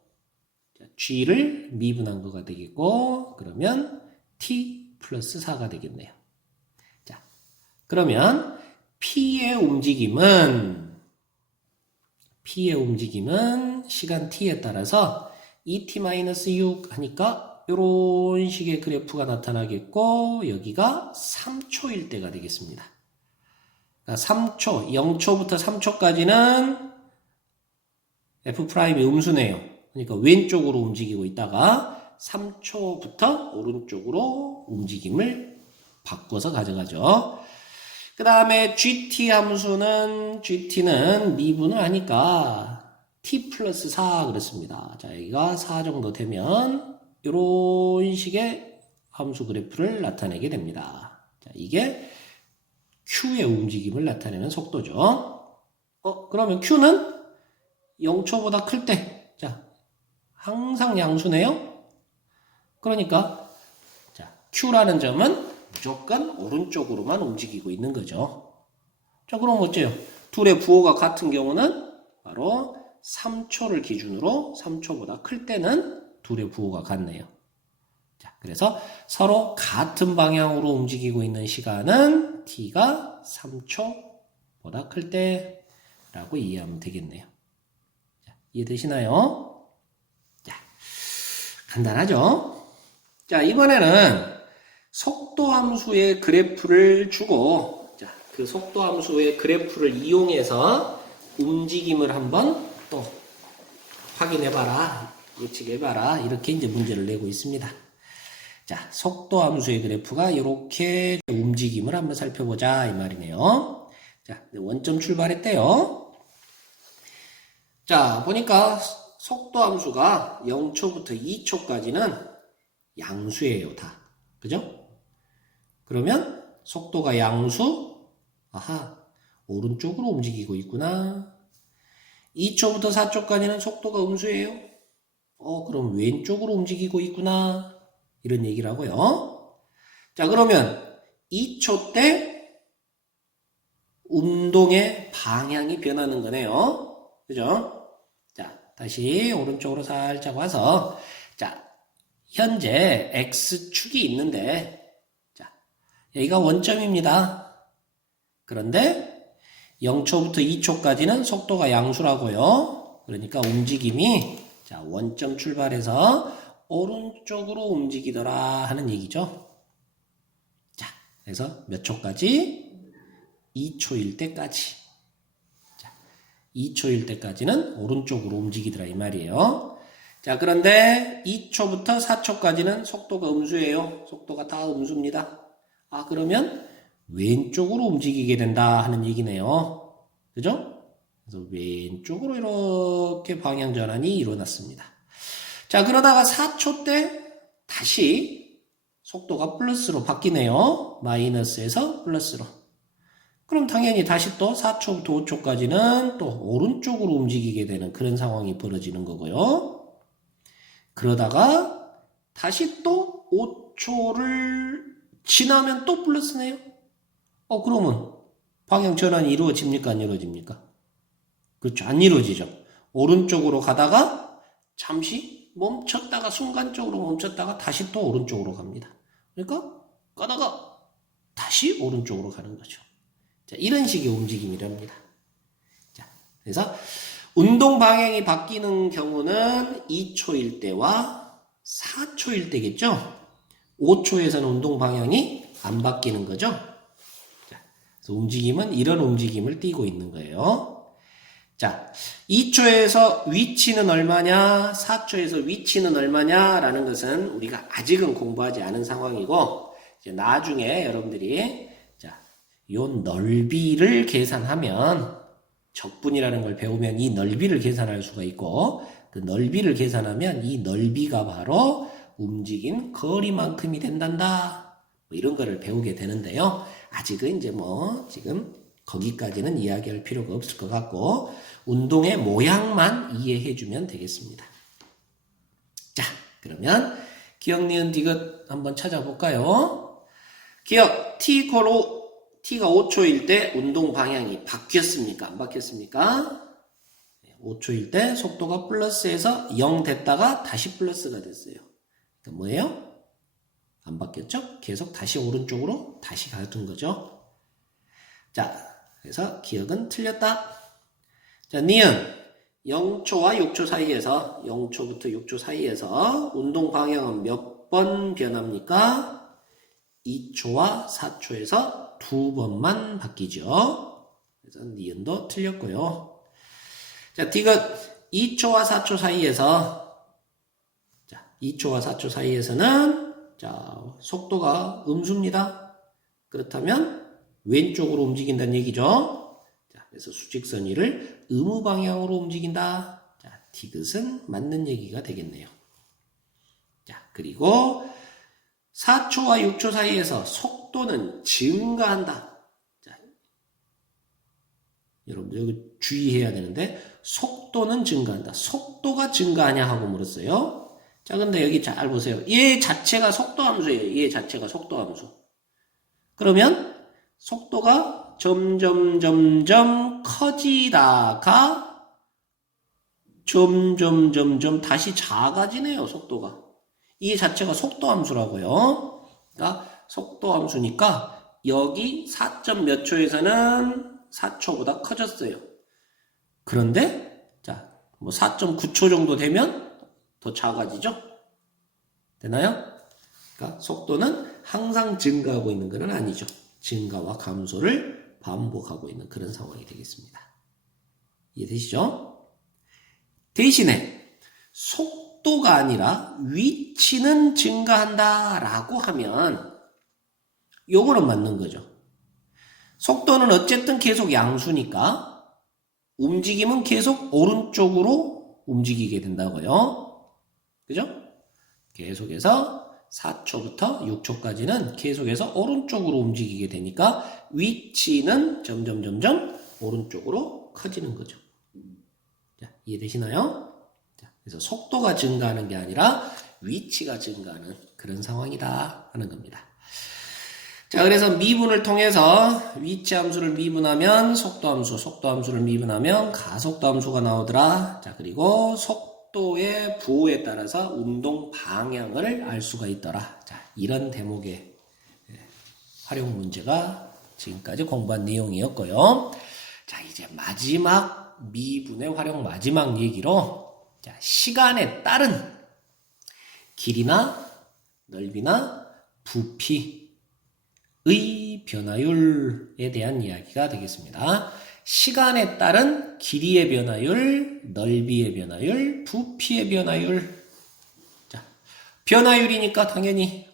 자, g를 미분한 거가 되겠고, 그러면 t 플러스 4가 되겠네요. 자, 그러면 P의 움직임은 시간 t에 따라서 et-6 하니까 이런 식의 그래프가 나타나겠고, 여기가 3초일 때가 되겠습니다. 그러니까 3초, 0초부터 3초까지는 f'이 음수네요. 그러니까 왼쪽으로 움직이고 있다가 3초부터 오른쪽으로 움직임을 바꿔서 가져가죠. 그 다음에 gt는 미분을 하니까 t 플러스 4 그렇습니다. 자, 여기가 4 정도 되면 이런 식의 함수 그래프를 나타내게 됩니다. 자, 이게 q의 움직임을 나타내는 속도죠. 그러면 q는 0초보다 클 때, 자, 항상 양수네요. 그러니까, 자, q라는 점은 무조건 오른쪽으로만 움직이고 있는 거죠. 자, 그럼 어째요? 둘의 부호가 같은 경우는 바로 3초를 기준으로 3초보다 클 때는 둘의 부호가 같네요. 자, 그래서 서로 같은 방향으로 움직이고 있는 시간은 t가 3초보다 클 때라고 이해하면 되겠네요. 자, 이해되시나요? 자, 간단하죠? 자, 이번에는 속도 함수의 그래프를 주고, 자, 그 속도 함수의 그래프를 이용해서 움직임을 한번 또 확인해봐라, 예측해봐라, 이렇게 이제 문제를 내고 있습니다. 자, 속도 함수의 그래프가 이렇게 움직임을 한번 살펴보자 이 말이네요. 자, 원점 출발했대요. 자, 보니까 속도 함수가 0초부터 2초까지는 양수예요, 다. 그죠? 그러면 속도가 양수, 오른쪽으로 움직이고 있구나. 2초부터 4초까지는 속도가 음수예요. 그럼 왼쪽으로 움직이고 있구나. 이런 얘기를 하고요. 자, 그러면 2초 때 운동의 방향이 변하는 거네요. 그죠? 자, 다시 오른쪽으로 살짝 와서, 자, 현재 X축이 있는데, 자, 여기가 원점입니다. 그런데 0초부터 2초까지는 속도가 양수라고요. 그러니까 움직임이, 자, 원점 출발해서 오른쪽으로 움직이더라 하는 얘기죠. 자, 그래서 몇 초까지? 2초일 때까지. 자, 2초일 때까지는 오른쪽으로 움직이더라 이 말이에요. 자, 그런데 2초부터 4초까지는 속도가 음수예요. 속도가 다 음수입니다. 그러면 왼쪽으로 움직이게 된다 하는 얘기네요. 그죠? 그래서 왼쪽으로 이렇게 방향 전환이 일어났습니다. 자, 그러다가 4초 때 다시 속도가 플러스로 바뀌네요. 마이너스에서 플러스로. 그럼 당연히 다시 또 4초부터 5초까지는 또 오른쪽으로 움직이게 되는 그런 상황이 벌어지는 거고요. 그러다가 다시 또 5초를 지나면 또 플러스네요. 그러면 방향 전환이 이루어집니까? 안 이루어집니까? 그렇죠. 안 이루어지죠. 오른쪽으로 가다가 잠시 멈췄다가 순간적으로 멈췄다가 다시 또 오른쪽으로 갑니다. 그러니까 가다가 다시 오른쪽으로 가는 거죠. 자, 이런 식의 움직임이랍니다. 자, 그래서 운동 방향이 바뀌는 경우는 2초일 때와 4초일 때겠죠. 5초에서는 운동 방향이 안 바뀌는 거죠. 자, 그래서 움직임은 이런 움직임을 띠고 있는 거예요. 자, 2초에서 위치는 얼마냐, 4초에서 위치는 얼마냐 라는 것은 우리가 아직은 공부하지 않은 상황이고, 이제 나중에 여러분들이 자, 요 넓이를 계산하면 적분이라는 걸 배우면 이 넓이를 계산할 수가 있고, 그 넓이를 계산하면 이 넓이가 바로 움직인 거리만큼이 된단다. 뭐 이런 거를 배우게 되는데요. 아직은 이제 지금 거기까지는 이야기할 필요가 없을 것 같고, 운동의 모양만 이해해주면 되겠습니다. 자, 그러면 기억, 니은, 디귿 한번 찾아볼까요? 기억, T가 5초일 때 운동 방향이 바뀌었습니까? 안 바뀌었습니까? 5초일 때 속도가 플러스에서 0 됐다가 다시 플러스가 됐어요. 그러니까 뭐예요? 안 바뀌었죠? 계속 다시 오른쪽으로 다시 가둔 거죠. 자, 그래서 기억은 틀렸다. 자, 니은 0초와 6초 사이에서 0초부터 6초 사이에서 운동 방향은 몇 번 변합니까? 2초와 4초에서 2번만 바뀌죠. 그래서 니은도 틀렸고요. 자, 디귿 2초와 4초 사이에서 자, 2초와 4초 사이에서는 자, 속도가 음수입니다. 그렇다면 왼쪽으로 움직인다는 얘기죠. 자, 그래서 수직선 위를 의무 방향으로 움직인다. 자, 디귿은 맞는 얘기가 되겠네요. 자, 그리고 4초와 6초 사이에서 속도는 증가한다. 자, 여러분들 여기 주의해야 되는데 속도는 증가한다. 속도가 증가하냐 하고 물었어요. 자, 근데 여기 잘 보세요. 얘 자체가 속도함수예요. 얘 자체가 속도함수. 그러면 속도가 점점 커지다가 점점 다시 작아지네요. 속도가. 이 자체가 속도함수라고요. 그러니까 속도함수니까 여기 4점 몇 초에서는 4초보다 커졌어요. 그런데 자, 4.9초 정도 되면 더 작아지죠? 되나요? 그러니까 속도는 항상 증가하고 있는 것은 아니죠. 증가와 감소를 반복하고 있는 그런 상황이 되겠습니다. 이해되시죠? 대신에 속도가 아니라 위치는 증가한다 라고 하면 요거는 맞는 거죠. 속도는 어쨌든 계속 양수니까 움직임은 계속 오른쪽으로 움직이게 된다고요. 그죠? 계속해서 4초부터 6초까지는 계속해서 오른쪽으로 움직이게 되니까 위치는 점점 오른쪽으로 커지는 거죠. 자, 이해되시나요? 자, 그래서 속도가 증가하는 게 아니라 위치가 증가하는 그런 상황이다 하는 겁니다. 자, 그래서 미분을 통해서 위치 함수를 미분하면 속도함수, 속도함수를 미분하면 가속도함수가 나오더라. 자, 그리고 속도의 부호에 따라서 운동 방향을 알 수가 있더라. 자, 이런 대목의 활용 문제가 지금까지 공부한 내용이었고요. 자, 이제 마지막 미분의 활용 마지막 얘기로 자, 시간에 따른 길이나 넓이나 부피의 변화율에 대한 이야기가 되겠습니다. 시간에 따른 길이의 변화율, 넓이의 변화율, 부피의 변화율. 자, 변화율이니까 당연히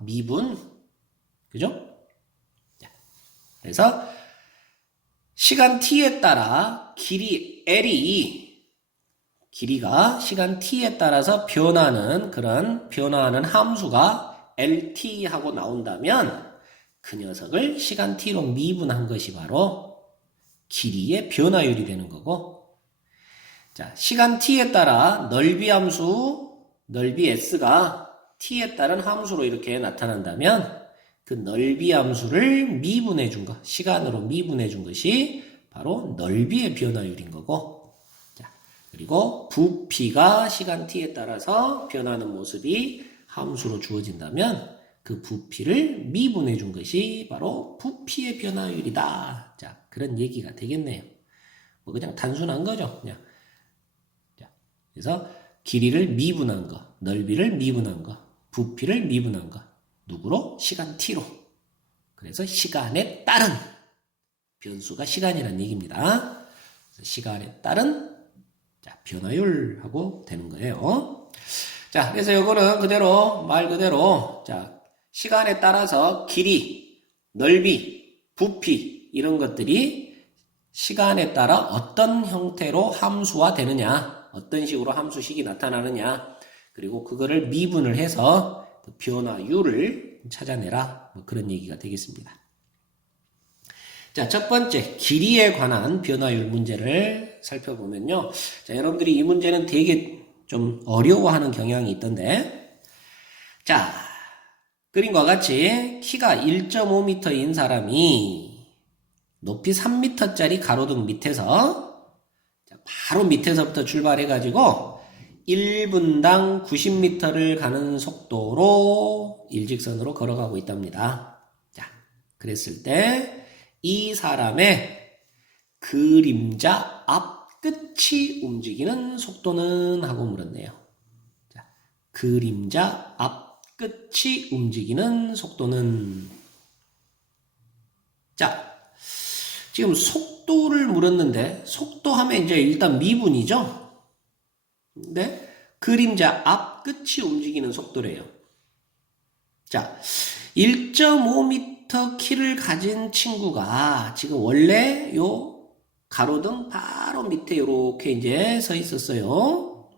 미분. 그죠? 자, 그래서 시간 t에 따라 길이 L이 길이가 시간 t에 따라서 변화하는 함수가 LT하고 나온다면 그 녀석을 시간 t로 미분한 것이 바로 길이의 변화율이 되는 거고, 자, 시간 t에 따라 넓이 함수, 넓이 s가 t에 따른 함수로 이렇게 나타난다면 그 넓이 함수를 미분해 준 거, 시간으로 미분해 준 것이 바로 넓이의 변화율인 거고, 자, 그리고 부피가 시간 t에 따라서 변하는 모습이 함수로 주어진다면 그 부피를 미분해 준 것이 바로 부피의 변화율이다. 자, 그런 얘기가 되겠네요. 뭐 그냥 단순한 거죠. 그냥. 자, 그래서 길이를 미분한 거, 넓이를 미분한 거, 부피를 미분한 거. 누구로? 시간 t로. 그래서 시간에 따른 변수가 시간이라는 얘기입니다. 시간에 따른 변화율하고 되는 거예요. 자, 그래서 요거는 그대로 말 그대로 자, 시간에 따라서 길이, 넓이, 부피 이런 것들이 시간에 따라 어떤 형태로 함수화 되느냐, 어떤 식으로 함수식이 나타나느냐, 그리고 그거를 미분을 해서 변화율을 찾아내라, 뭐 그런 얘기가 되겠습니다. 자, 첫 번째 길이에 관한 변화율 문제를 살펴보면요. 자, 여러분들이 이 문제는 되게 좀 어려워하는 경향이 있던데, 자, 그림과 같이 키가 1.5m인 사람이 높이 3m짜리 가로등 밑에서 바로 밑에서부터 출발해가지고 1분당 90m를 가는 속도로 일직선으로 걸어가고 있답니다. 자, 그랬을 때 이 사람의 그림자 앞끝이 움직이는 속도는? 하고 물었네요. 자, 그림자 앞끝이 움직이는 속도는? 자, 지금 속도를 물었는데 속도하면 이제 일단 미분이죠. 근데 그림자 앞끝이 움직이는 속도래요. 자, 1.5m 키를 가진 친구가 지금 원래 요 가로등 바로 밑에 이렇게 이제 서 있었어요.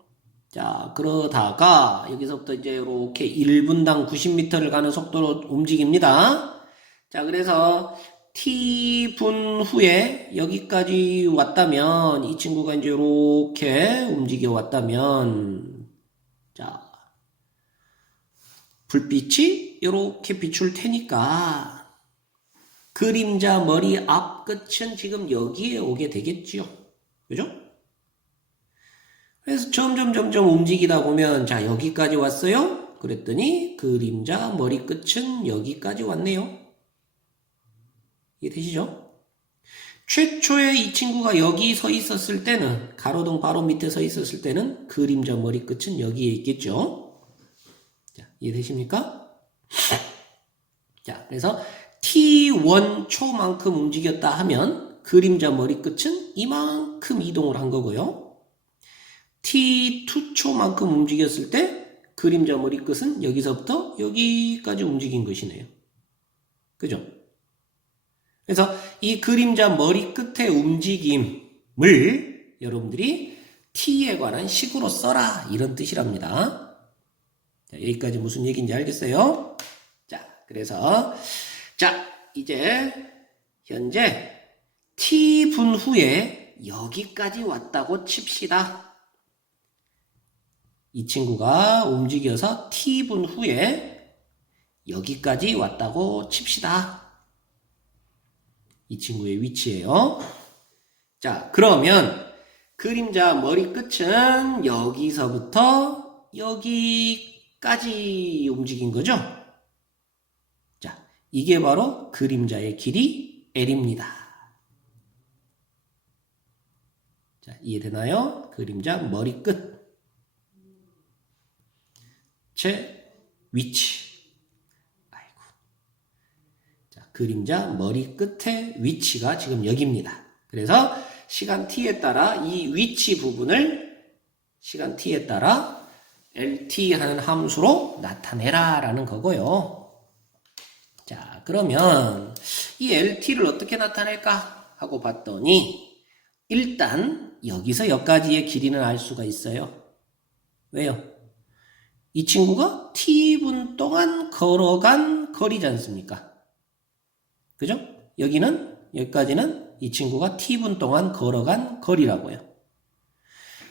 자, 그러다가 여기서부터 이제 이렇게 1분당 90m를 가는 속도로 움직입니다. 자, 그래서 t분 후에 여기까지 왔다면 이 친구가 이제 이렇게 움직여 왔다면, 자, 불빛이 이렇게 비출 테니까 그림자 머리 앞끝은 지금 여기에 오게 되겠지요. 그죠? 그래서 점점 움직이다 보면, 자, 여기까지 왔어요. 그랬더니 그림자 머리 끝은 여기까지 왔네요. 이해되시죠? 최초에 이 친구가 여기 서 있었을 때는, 가로등 바로 밑에 서 있었을 때는 그림자 머리 끝은 여기에 있겠죠. 자, 이해되십니까? 자, 그래서 t1 초만큼 움직였다 하면 그림자 머리 끝은 이만큼 이동을 한 거고요. t2 초만큼 움직였을 때 그림자 머리 끝은 여기서부터 여기까지 움직인 것이네요. 그죠? 그래서 이 그림자 머리 끝의 움직임을 여러분들이 t에 관한 식으로 써라, 이런 뜻이랍니다. 자, 여기까지 무슨 얘기인지 알겠어요? 자, 그래서 자, 이제 현재 t분 후에 여기까지 왔다고 칩시다. 이 친구가 움직여서 t분 후에 여기까지 왔다고 칩시다. 이 친구의 위치예요. 자, 그러면 그림자 머리 끝은 여기서부터 여기까지 움직인 거죠? 자, 이게 바로 그림자의 길이 L입니다. 자, 이해되나요? 그림자 머리 끝. 제 위치. 아이고. 자, 그림자 머리 끝의 위치가 지금 여기입니다. 그래서 시간 t에 따라 이 위치 부분을 시간 t에 따라 LT 하는 함수로 나타내라 라는 거고요. 자, 그러면 이 LT를 어떻게 나타낼까 하고 봤더니 일단 여기서 여기까지의 길이는 알 수가 있어요. 왜요? 이 친구가 t분 동안 걸어간 거리지 않습니까? 그죠? 여기까지는 이 친구가 t분 동안 걸어간 거리라고요.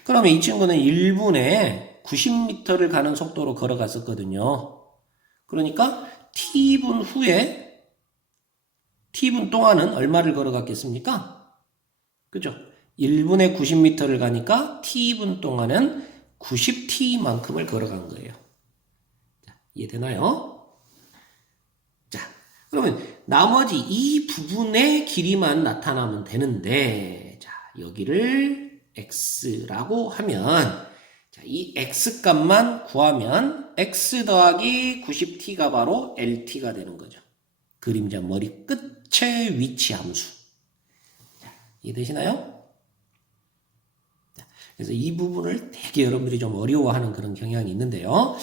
그러면 이 친구는 1분에 90m를 가는 속도로 걸어갔었거든요. 그러니까 t분 후에 t분 동안은 얼마를 걸어갔겠습니까? 그죠? 1분에 90m를 가니까 t분 동안은 90t만큼을 걸어간 거예요. 자, 이해되나요? 자, 그러면 나머지 이 부분의 길이만 나타나면 되는데, 자, 여기를 x라고 하면, 자, 이 x 값만 구하면 x 더하기 90t가 바로 LT가 되는 거죠. 그림자 머리 끝의 위치 함수. 자, 이해되시나요? 자, 그래서 이 부분을 되게 여러분들이 좀 어려워하는 그런 경향이 있는데요.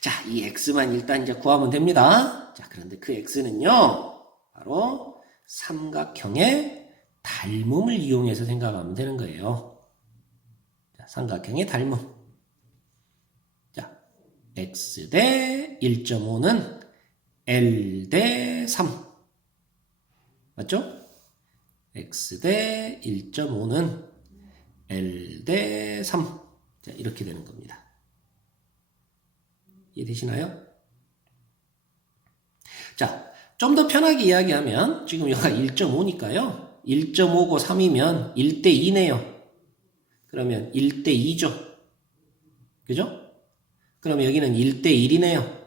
자, 이 x만 일단 이제 구하면 됩니다. 자, 그런데 그 x는요, 바로 삼각형의 닮음을 이용해서 생각하면 되는 거예요. 자, 삼각형의 닮음. 자, x 대 1.5는 L 대 3. 맞죠? x 대 1.5는 L 대 3. 자, 이렇게 되는 겁니다. 이해되시나요? 자, 좀 더 편하게 이야기하면 지금 여기가 1.5니까요. 1.5고 3이면 1대 2네요. 그러면 1대 2죠. 그죠? 그럼 여기는 1대 1이네요.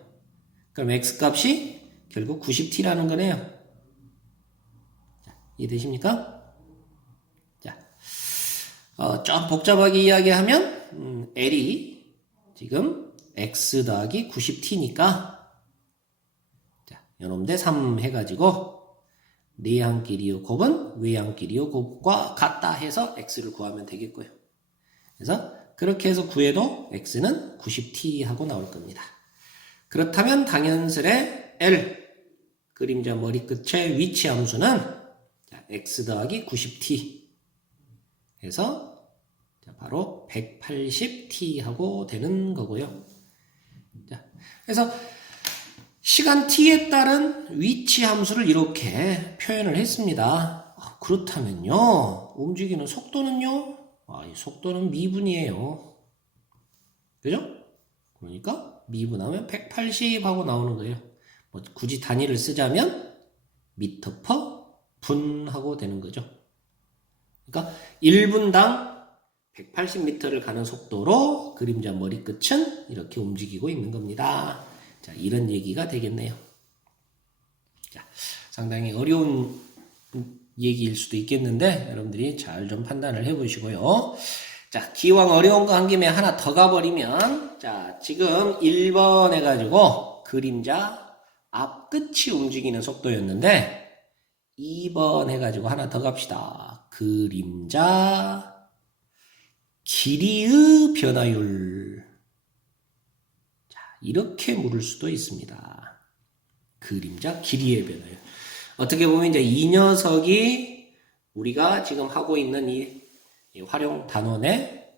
그럼 x값이 결국 90t라는 거네요. 자, 이해되십니까? 자, 좀 복잡하게 이야기하면 L이 지금 x 더하기 90t니까 자, 요놈 대 3 해가지고 내항끼리요 곱은 외항끼리요 곱과 같다 해서 x를 구하면 되겠고요. 그래서 그렇게 해서 구해도 x는 90t 하고 나올 겁니다. 그렇다면 당연스레 L 그림자 머리 끝의 위치 함수는 x 더하기 90t 해서 바로 180t 하고 되는 거고요. 자, 그래서 시간 t에 따른 위치 함수를 이렇게 표현을 했습니다. 그렇다면요, 움직이는 속도는요? 이 속도는 미분이에요. 그죠? 그러니까 미분하면 180 하고 나오는 거예요. 뭐 굳이 단위를 쓰자면 미터 퍼 분 하고 되는 거죠. 그러니까 1분당 180m를 가는 속도로 그림자 머리 끝은 이렇게 움직이고 있는 겁니다. 자, 이런 얘기가 되겠네요. 자, 상당히 어려운 얘기일 수도 있겠는데 여러분들이 잘 좀 판단을 해보시고요. 자, 기왕 어려운 거 한 김에 하나 더 가버리면, 자, 지금 1번 해가지고 그림자 앞끝이 움직이는 속도였는데 2번 해가지고 하나 더 갑시다. 그림자 길이의 변화율. 자, 이렇게 물을 수도 있습니다. 그림자 길이의 변화율. 어떻게 보면 이제 이 녀석이 우리가 지금 하고 있는 이 활용 단원에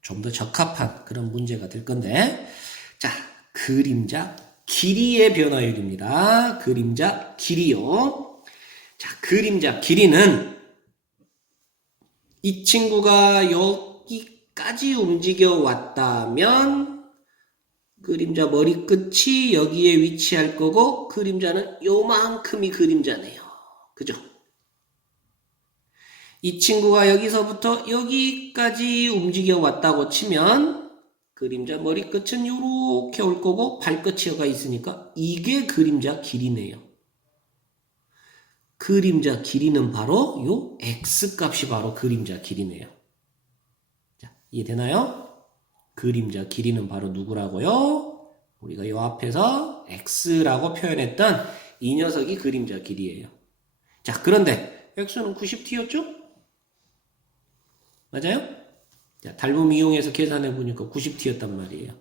좀 더 적합한 그런 문제가 될 건데, 자, 그림자 길이의 변화율입니다. 그림자 길이요. 자, 그림자 길이는 이 친구가 여기까지 움직여 왔다면 그림자 머리 끝이 여기에 위치할 거고 그림자는 요만큼이 그림자네요. 그죠? 이 친구가 여기서부터 여기까지 움직여 왔다고 치면 그림자 머리 끝은 요렇게 올 거고 발끝이 여기가 있으니까 이게 그림자 길이네요. 그림자 길이는 바로 요 x값이 바로 그림자 길이네요. 자, 이해되나요? 그림자 길이는 바로 누구라고요? 우리가 요 앞에서 x라고 표현했던 이 녀석이 그림자 길이에요. 자, 그런데 x는 90t였죠? 맞아요? 자, 닮음 이용해서 계산해 보니까 90t였단 말이에요.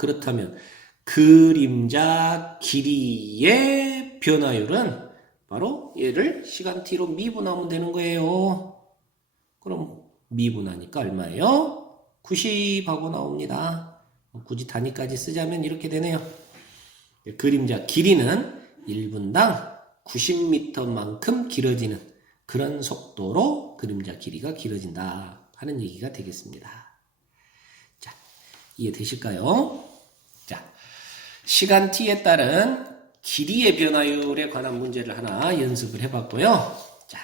그렇다면 그림자 길이의 변화율은 바로 얘를 시간 t로 미분하면 되는 거예요. 그럼 미분하니까 얼마예요? 90하고 나옵니다. 굳이 단위까지 쓰자면 이렇게 되네요. 그림자 길이는 1분당 90m만큼 길어지는 그런 속도로 그림자 길이가 길어진다 하는 얘기가 되겠습니다. 자, 이해되실까요? 자, 시간 t에 따른 길이의 변화율에 관한 문제를 하나 연습을 해봤고요. 자,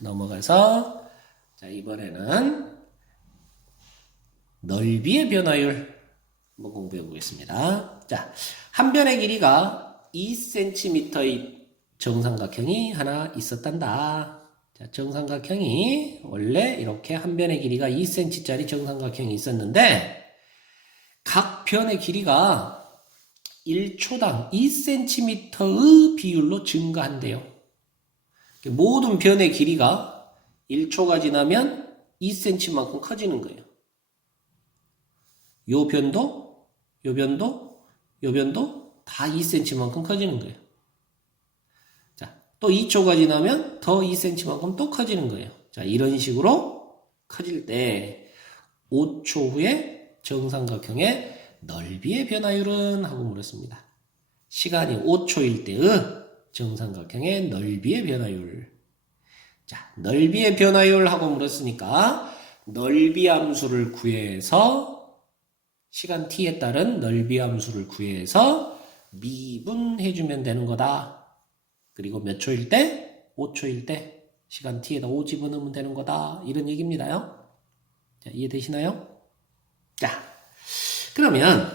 넘어가서 자, 이번에는 넓이의 변화율 한번 공부해 보겠습니다. 자, 한 변의 길이가 2cm의 정삼각형이 하나 있었단다. 자, 정삼각형이 원래 이렇게 한 변의 길이가 2cm짜리 정삼각형이 있었는데 각 변의 길이가 1초당 2cm의 비율로 증가한대요. 모든 변의 길이가 1초가 지나면 2cm만큼 커지는 거예요. 요 변도, 요 변도, 요 변도 다 2cm만큼 커지는 거예요. 자, 또 2초가 지나면 더 2cm만큼 또 커지는 거예요. 자, 이런 식으로 커질 때 5초 후에 정삼각형의 넓이의 변화율은? 하고 물었습니다. 시간이 5초일 때의 정삼각형의 넓이의 변화율. 자, 넓이의 변화율 하고 물었으니까 넓이 함수를 구해서 시간 t에 따른 넓이 함수를 구해서 미분해주면 되는 거다. 그리고 몇 초일 때? 5초일 때 시간 t에다 5 집어넣으면 되는 거다. 이런 얘기입니다요. 자, 이해되시나요? 자, 그러면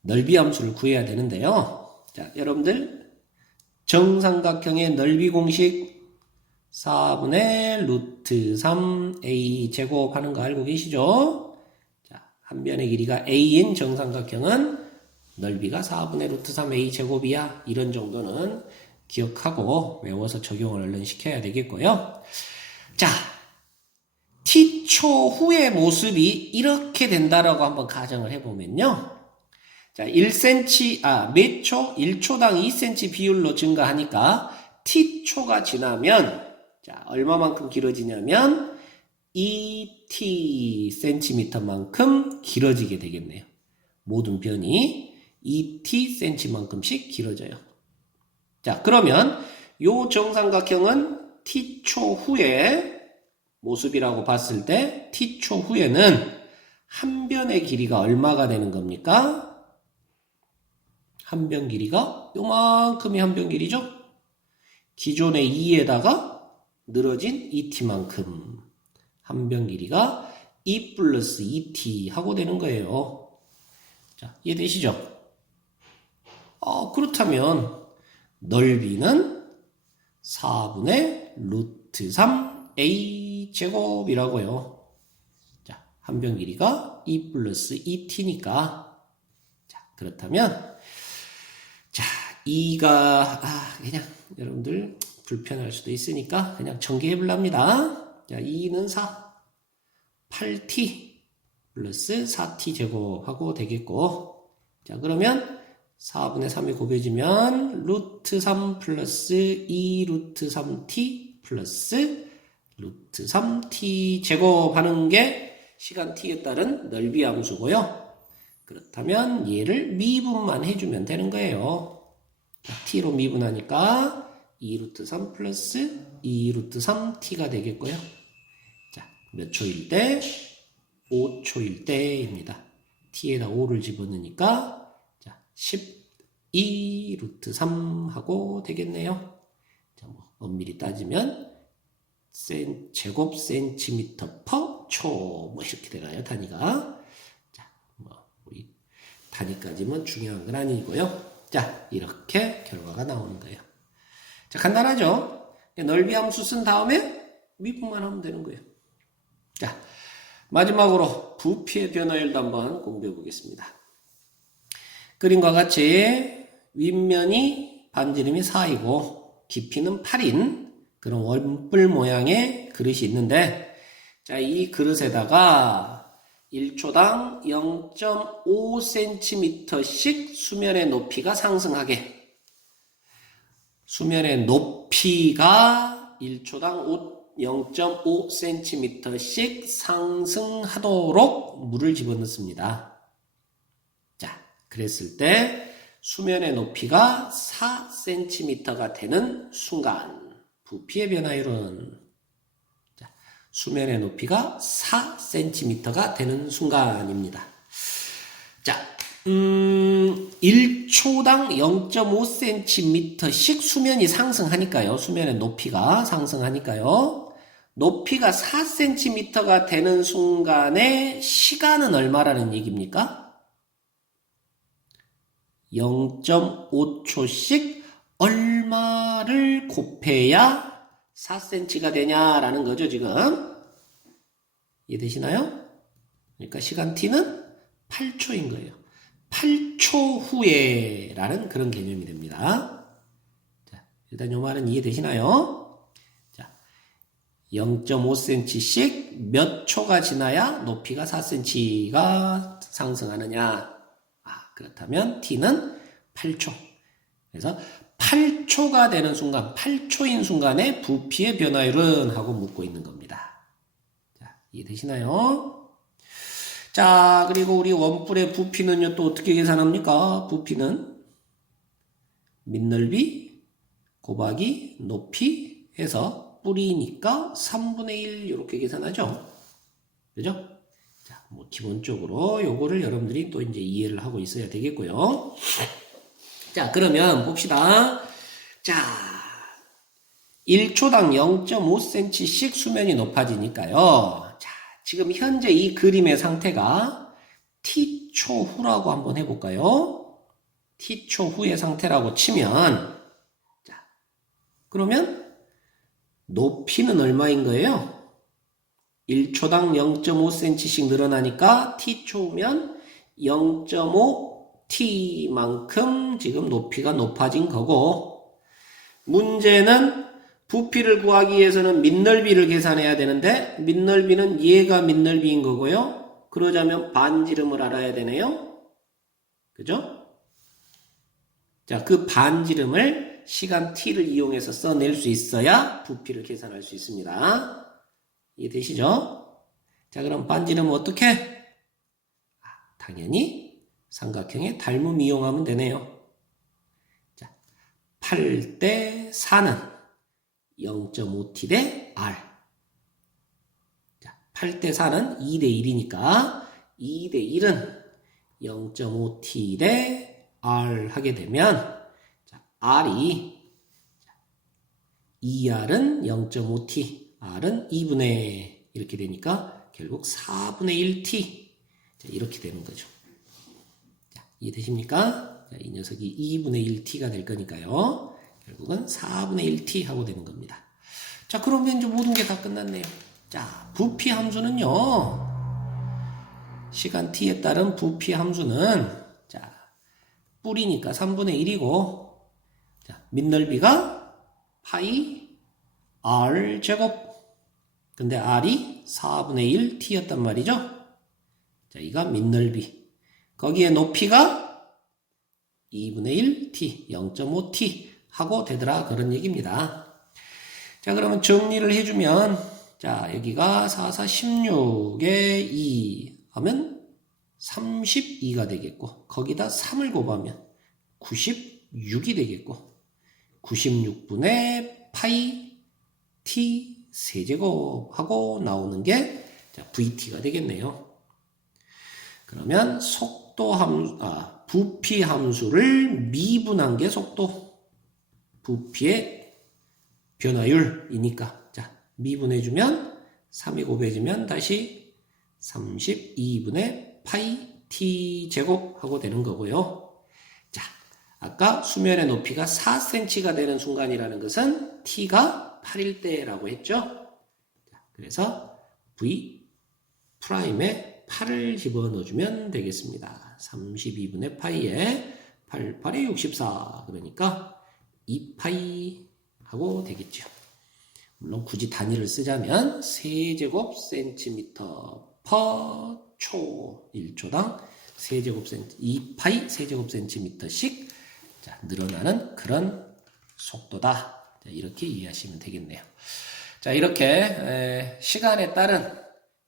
넓이 함수를 구해야 되는데요. 자, 여러분들 정삼각형의 넓이 공식 4분의 루트 3 a 제곱 하는 거 알고 계시죠? 자, 한 변의 길이가 a인 정삼각형은 넓이가 4분의 루트 3 a 제곱이야. 이런 정도는 기억하고 외워서 적용을 얼른 시켜야 되겠고요. 자, t초 후의 모습이 이렇게 된다라고 한번 가정을 해보면요. 자, 1cm, 몇 초? 1초당 2cm 비율로 증가하니까 t초가 지나면, 자, 얼마만큼 길어지냐면 2t cm만큼 길어지게 되겠네요. 모든 변이 2t cm만큼씩 길어져요. 자, 그러면 요 정삼각형은 t초 후에 모습이라고 봤을 때 t초 후에는 한 변의 길이가 얼마가 되는 겁니까? 한 변 길이가 요만큼이 한 변 길이죠? 기존의 2에다가 늘어진 2t만큼 한 변 길이가 2 플러스 2t 하고 되는 거예요. 자, 이해되시죠? 그렇다면 넓이는 4분의 루트 3 a 제곱이라고요. 자, 한 변 길이가 2 플러스 2t니까 자, 그렇다면 자, 2가 그냥 여러분들 불편할 수도 있으니까 그냥 전개해 볼랍니다. 자, 2는 4 8t 플러스 4t 제곱하고 되겠고 자, 그러면 4분의 3이 곱해지면 루트 3 플러스 2 루트 3t 플러스 루트 3t 제곱하는 게 시간 t에 따른 넓이 함수고요. 그렇다면 얘를 미분만 해주면 되는 거예요. t로 미분하니까 2 루트 3 플러스 2 루트 3t가 되겠고요. 자, 몇 초일 때? 5초일 때입니다. t에다 5를 집어넣으니까 자, 12 루트 3 하고 되겠네요. 자, 뭐 엄밀히 따지면 제곱 센티미터 퍼 초 뭐 이렇게 되나요? 단위가. 자, 뭐 우리 단위까지만 중요한 건 아니고요. 자, 이렇게 결과가 나오는 거예요. 자, 간단하죠? 넓이 함수 쓴 다음에 미분만 하면 되는 거예요. 자, 마지막으로 부피의 변화율도 한번 공부해 보겠습니다. 그림과 같이 윗면이 반지름이 4이고 깊이는 8인 그런 원뿔 모양의 그릇이 있는데 자, 이 그릇에다가 1초당 0.5cm씩 수면의 높이가 상승하게 수면의 높이가 1초당 0.5cm씩 상승하도록 물을 집어넣습니다. 자, 그랬을 때 수면의 높이가 4cm가 되는 순간 부피의 변화율은 자, 수면의 높이가 4cm가 되는 순간입니다. 자, 1초당 0.5cm씩 수면이 상승하니까요. 수면의 높이가 상승하니까요. 높이가 4cm가 되는 순간에 시간은 얼마라는 얘기입니까? 0.5초씩 얼마를 곱해야 4cm가 되냐라는 거죠, 지금. 이해되시나요? 그러니까 시간 t는 8초인 거예요. 8초 후에 라는 그런 개념이 됩니다. 자, 일단 요 말은 이해되시나요? 자, 0.5cm씩 몇 초가 지나야 높이가 4cm가 상승하느냐. 그렇다면 t는 8초. 그래서 8초가 되는 순간, 8초인 순간에 부피의 변화율은 하고 묻고 있는 겁니다. 자, 이해되시나요? 자, 그리고 우리 원뿔의 부피는요, 또 어떻게 계산합니까? 부피는 밑넓이 곱하기 높이 해서 뿌리니까 3분의 1 이렇게 계산하죠. 그죠? 자, 뭐 기본적으로 요거를 여러분들이 또 이제 이해를 하고 있어야 되겠고요. 자, 그러면 봅시다. 자, 1초당 0.5cm씩 수면이 높아지니까요. 지금 현재 이 그림의 상태가 t초 후라고 한번 해볼까요? t초 후의 상태라고 치면, 자, 그러면 높이는 얼마인 거예요? 1초당 0.5cm씩 늘어나니까 t초면 0.5t만큼 지금 높이가 높아진 거고, 문제는 부피를 구하기 위해서는 밑넓이를 계산해야 되는데 밑넓이는 얘가 밑넓이인 거고요. 그러자면 반지름을 알아야 되네요. 그죠? 자, 그 반지름을 시간 t를 이용해서 써낼 수 있어야 부피를 계산할 수 있습니다. 이해되시죠? 자, 그럼 반지름은 어떻게? 당연히 삼각형의 닮음 이용하면 되네요. 자, 8대 4는 0.5t 대 r. 자, 8대 4는 2대 1이니까 2대 1은 0.5t 대 r 하게 되면, 자, r이 2r은 0.5t, r은 2분의 이렇게 되니까 결국 4분의 1t. 자, 이렇게 되는 거죠. 자, 이해되십니까? 자, 이 녀석이 2분의 1t가 될 거니까요. 결국은 4분의 1t 하고 되는 겁니다. 자, 그러면 이제 모든 게 다 끝났네요. 자, 부피 함수는요, 시간 t에 따른 부피 함수는, 자, 뿌리니까 3분의 1이고, 자, 밑넓이가 파이 r 제곱. 근데 r이 4분의 1 t였단 말이죠. 자, 이가 밑넓이. 거기에 높이가 2분의 1 t, 0.5t. 하고 되더라, 그런 얘기입니다. 자, 그러면 정리를 해주면, 자, 여기가 4, 4, 16에 2 하면 32가 되겠고, 거기다 3을 곱하면 96이 되겠고, 96분의 파이 t 세제곱 하고 나오는 게, 자, vt가 되겠네요. 그러면 부피 함수를 미분한 게 속도. 부피의 변화율이니까, 자, 미분해주면 3이 곱해지면 다시 32분의 파이 t 제곱 하고 되는 거고요. 자, 아까 수면의 높이가 4cm가 되는 순간이라는 것은 t가 8일 때라고 했죠. 자, 그래서 v 프라임에 8을 집어넣어주면 되겠습니다. 32분의 파이에 8, 8에 64. 그러니까 2파이 하고 되겠죠. 물론 굳이 단위를 쓰자면 세제곱 센티미터 퍼 초, 1초당 세제곱 센티, 2파이 세제곱 센티미터씩, 자, 늘어나는 그런 속도다. 자, 이렇게 이해하시면 되겠네요. 자, 이렇게 시간에 따른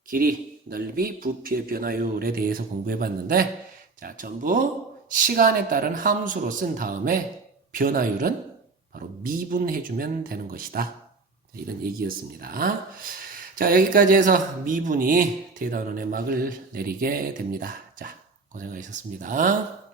길이, 넓이, 부피의 변화율에 대해서 공부해 봤는데, 자, 전부 시간에 따른 함수로 쓴 다음에 변화율은 바로 미분해주면 되는 것이다. 이런 얘기였습니다. 자, 여기까지 해서 미분이 대단원의 막을 내리게 됩니다. 자, 고생하셨습니다.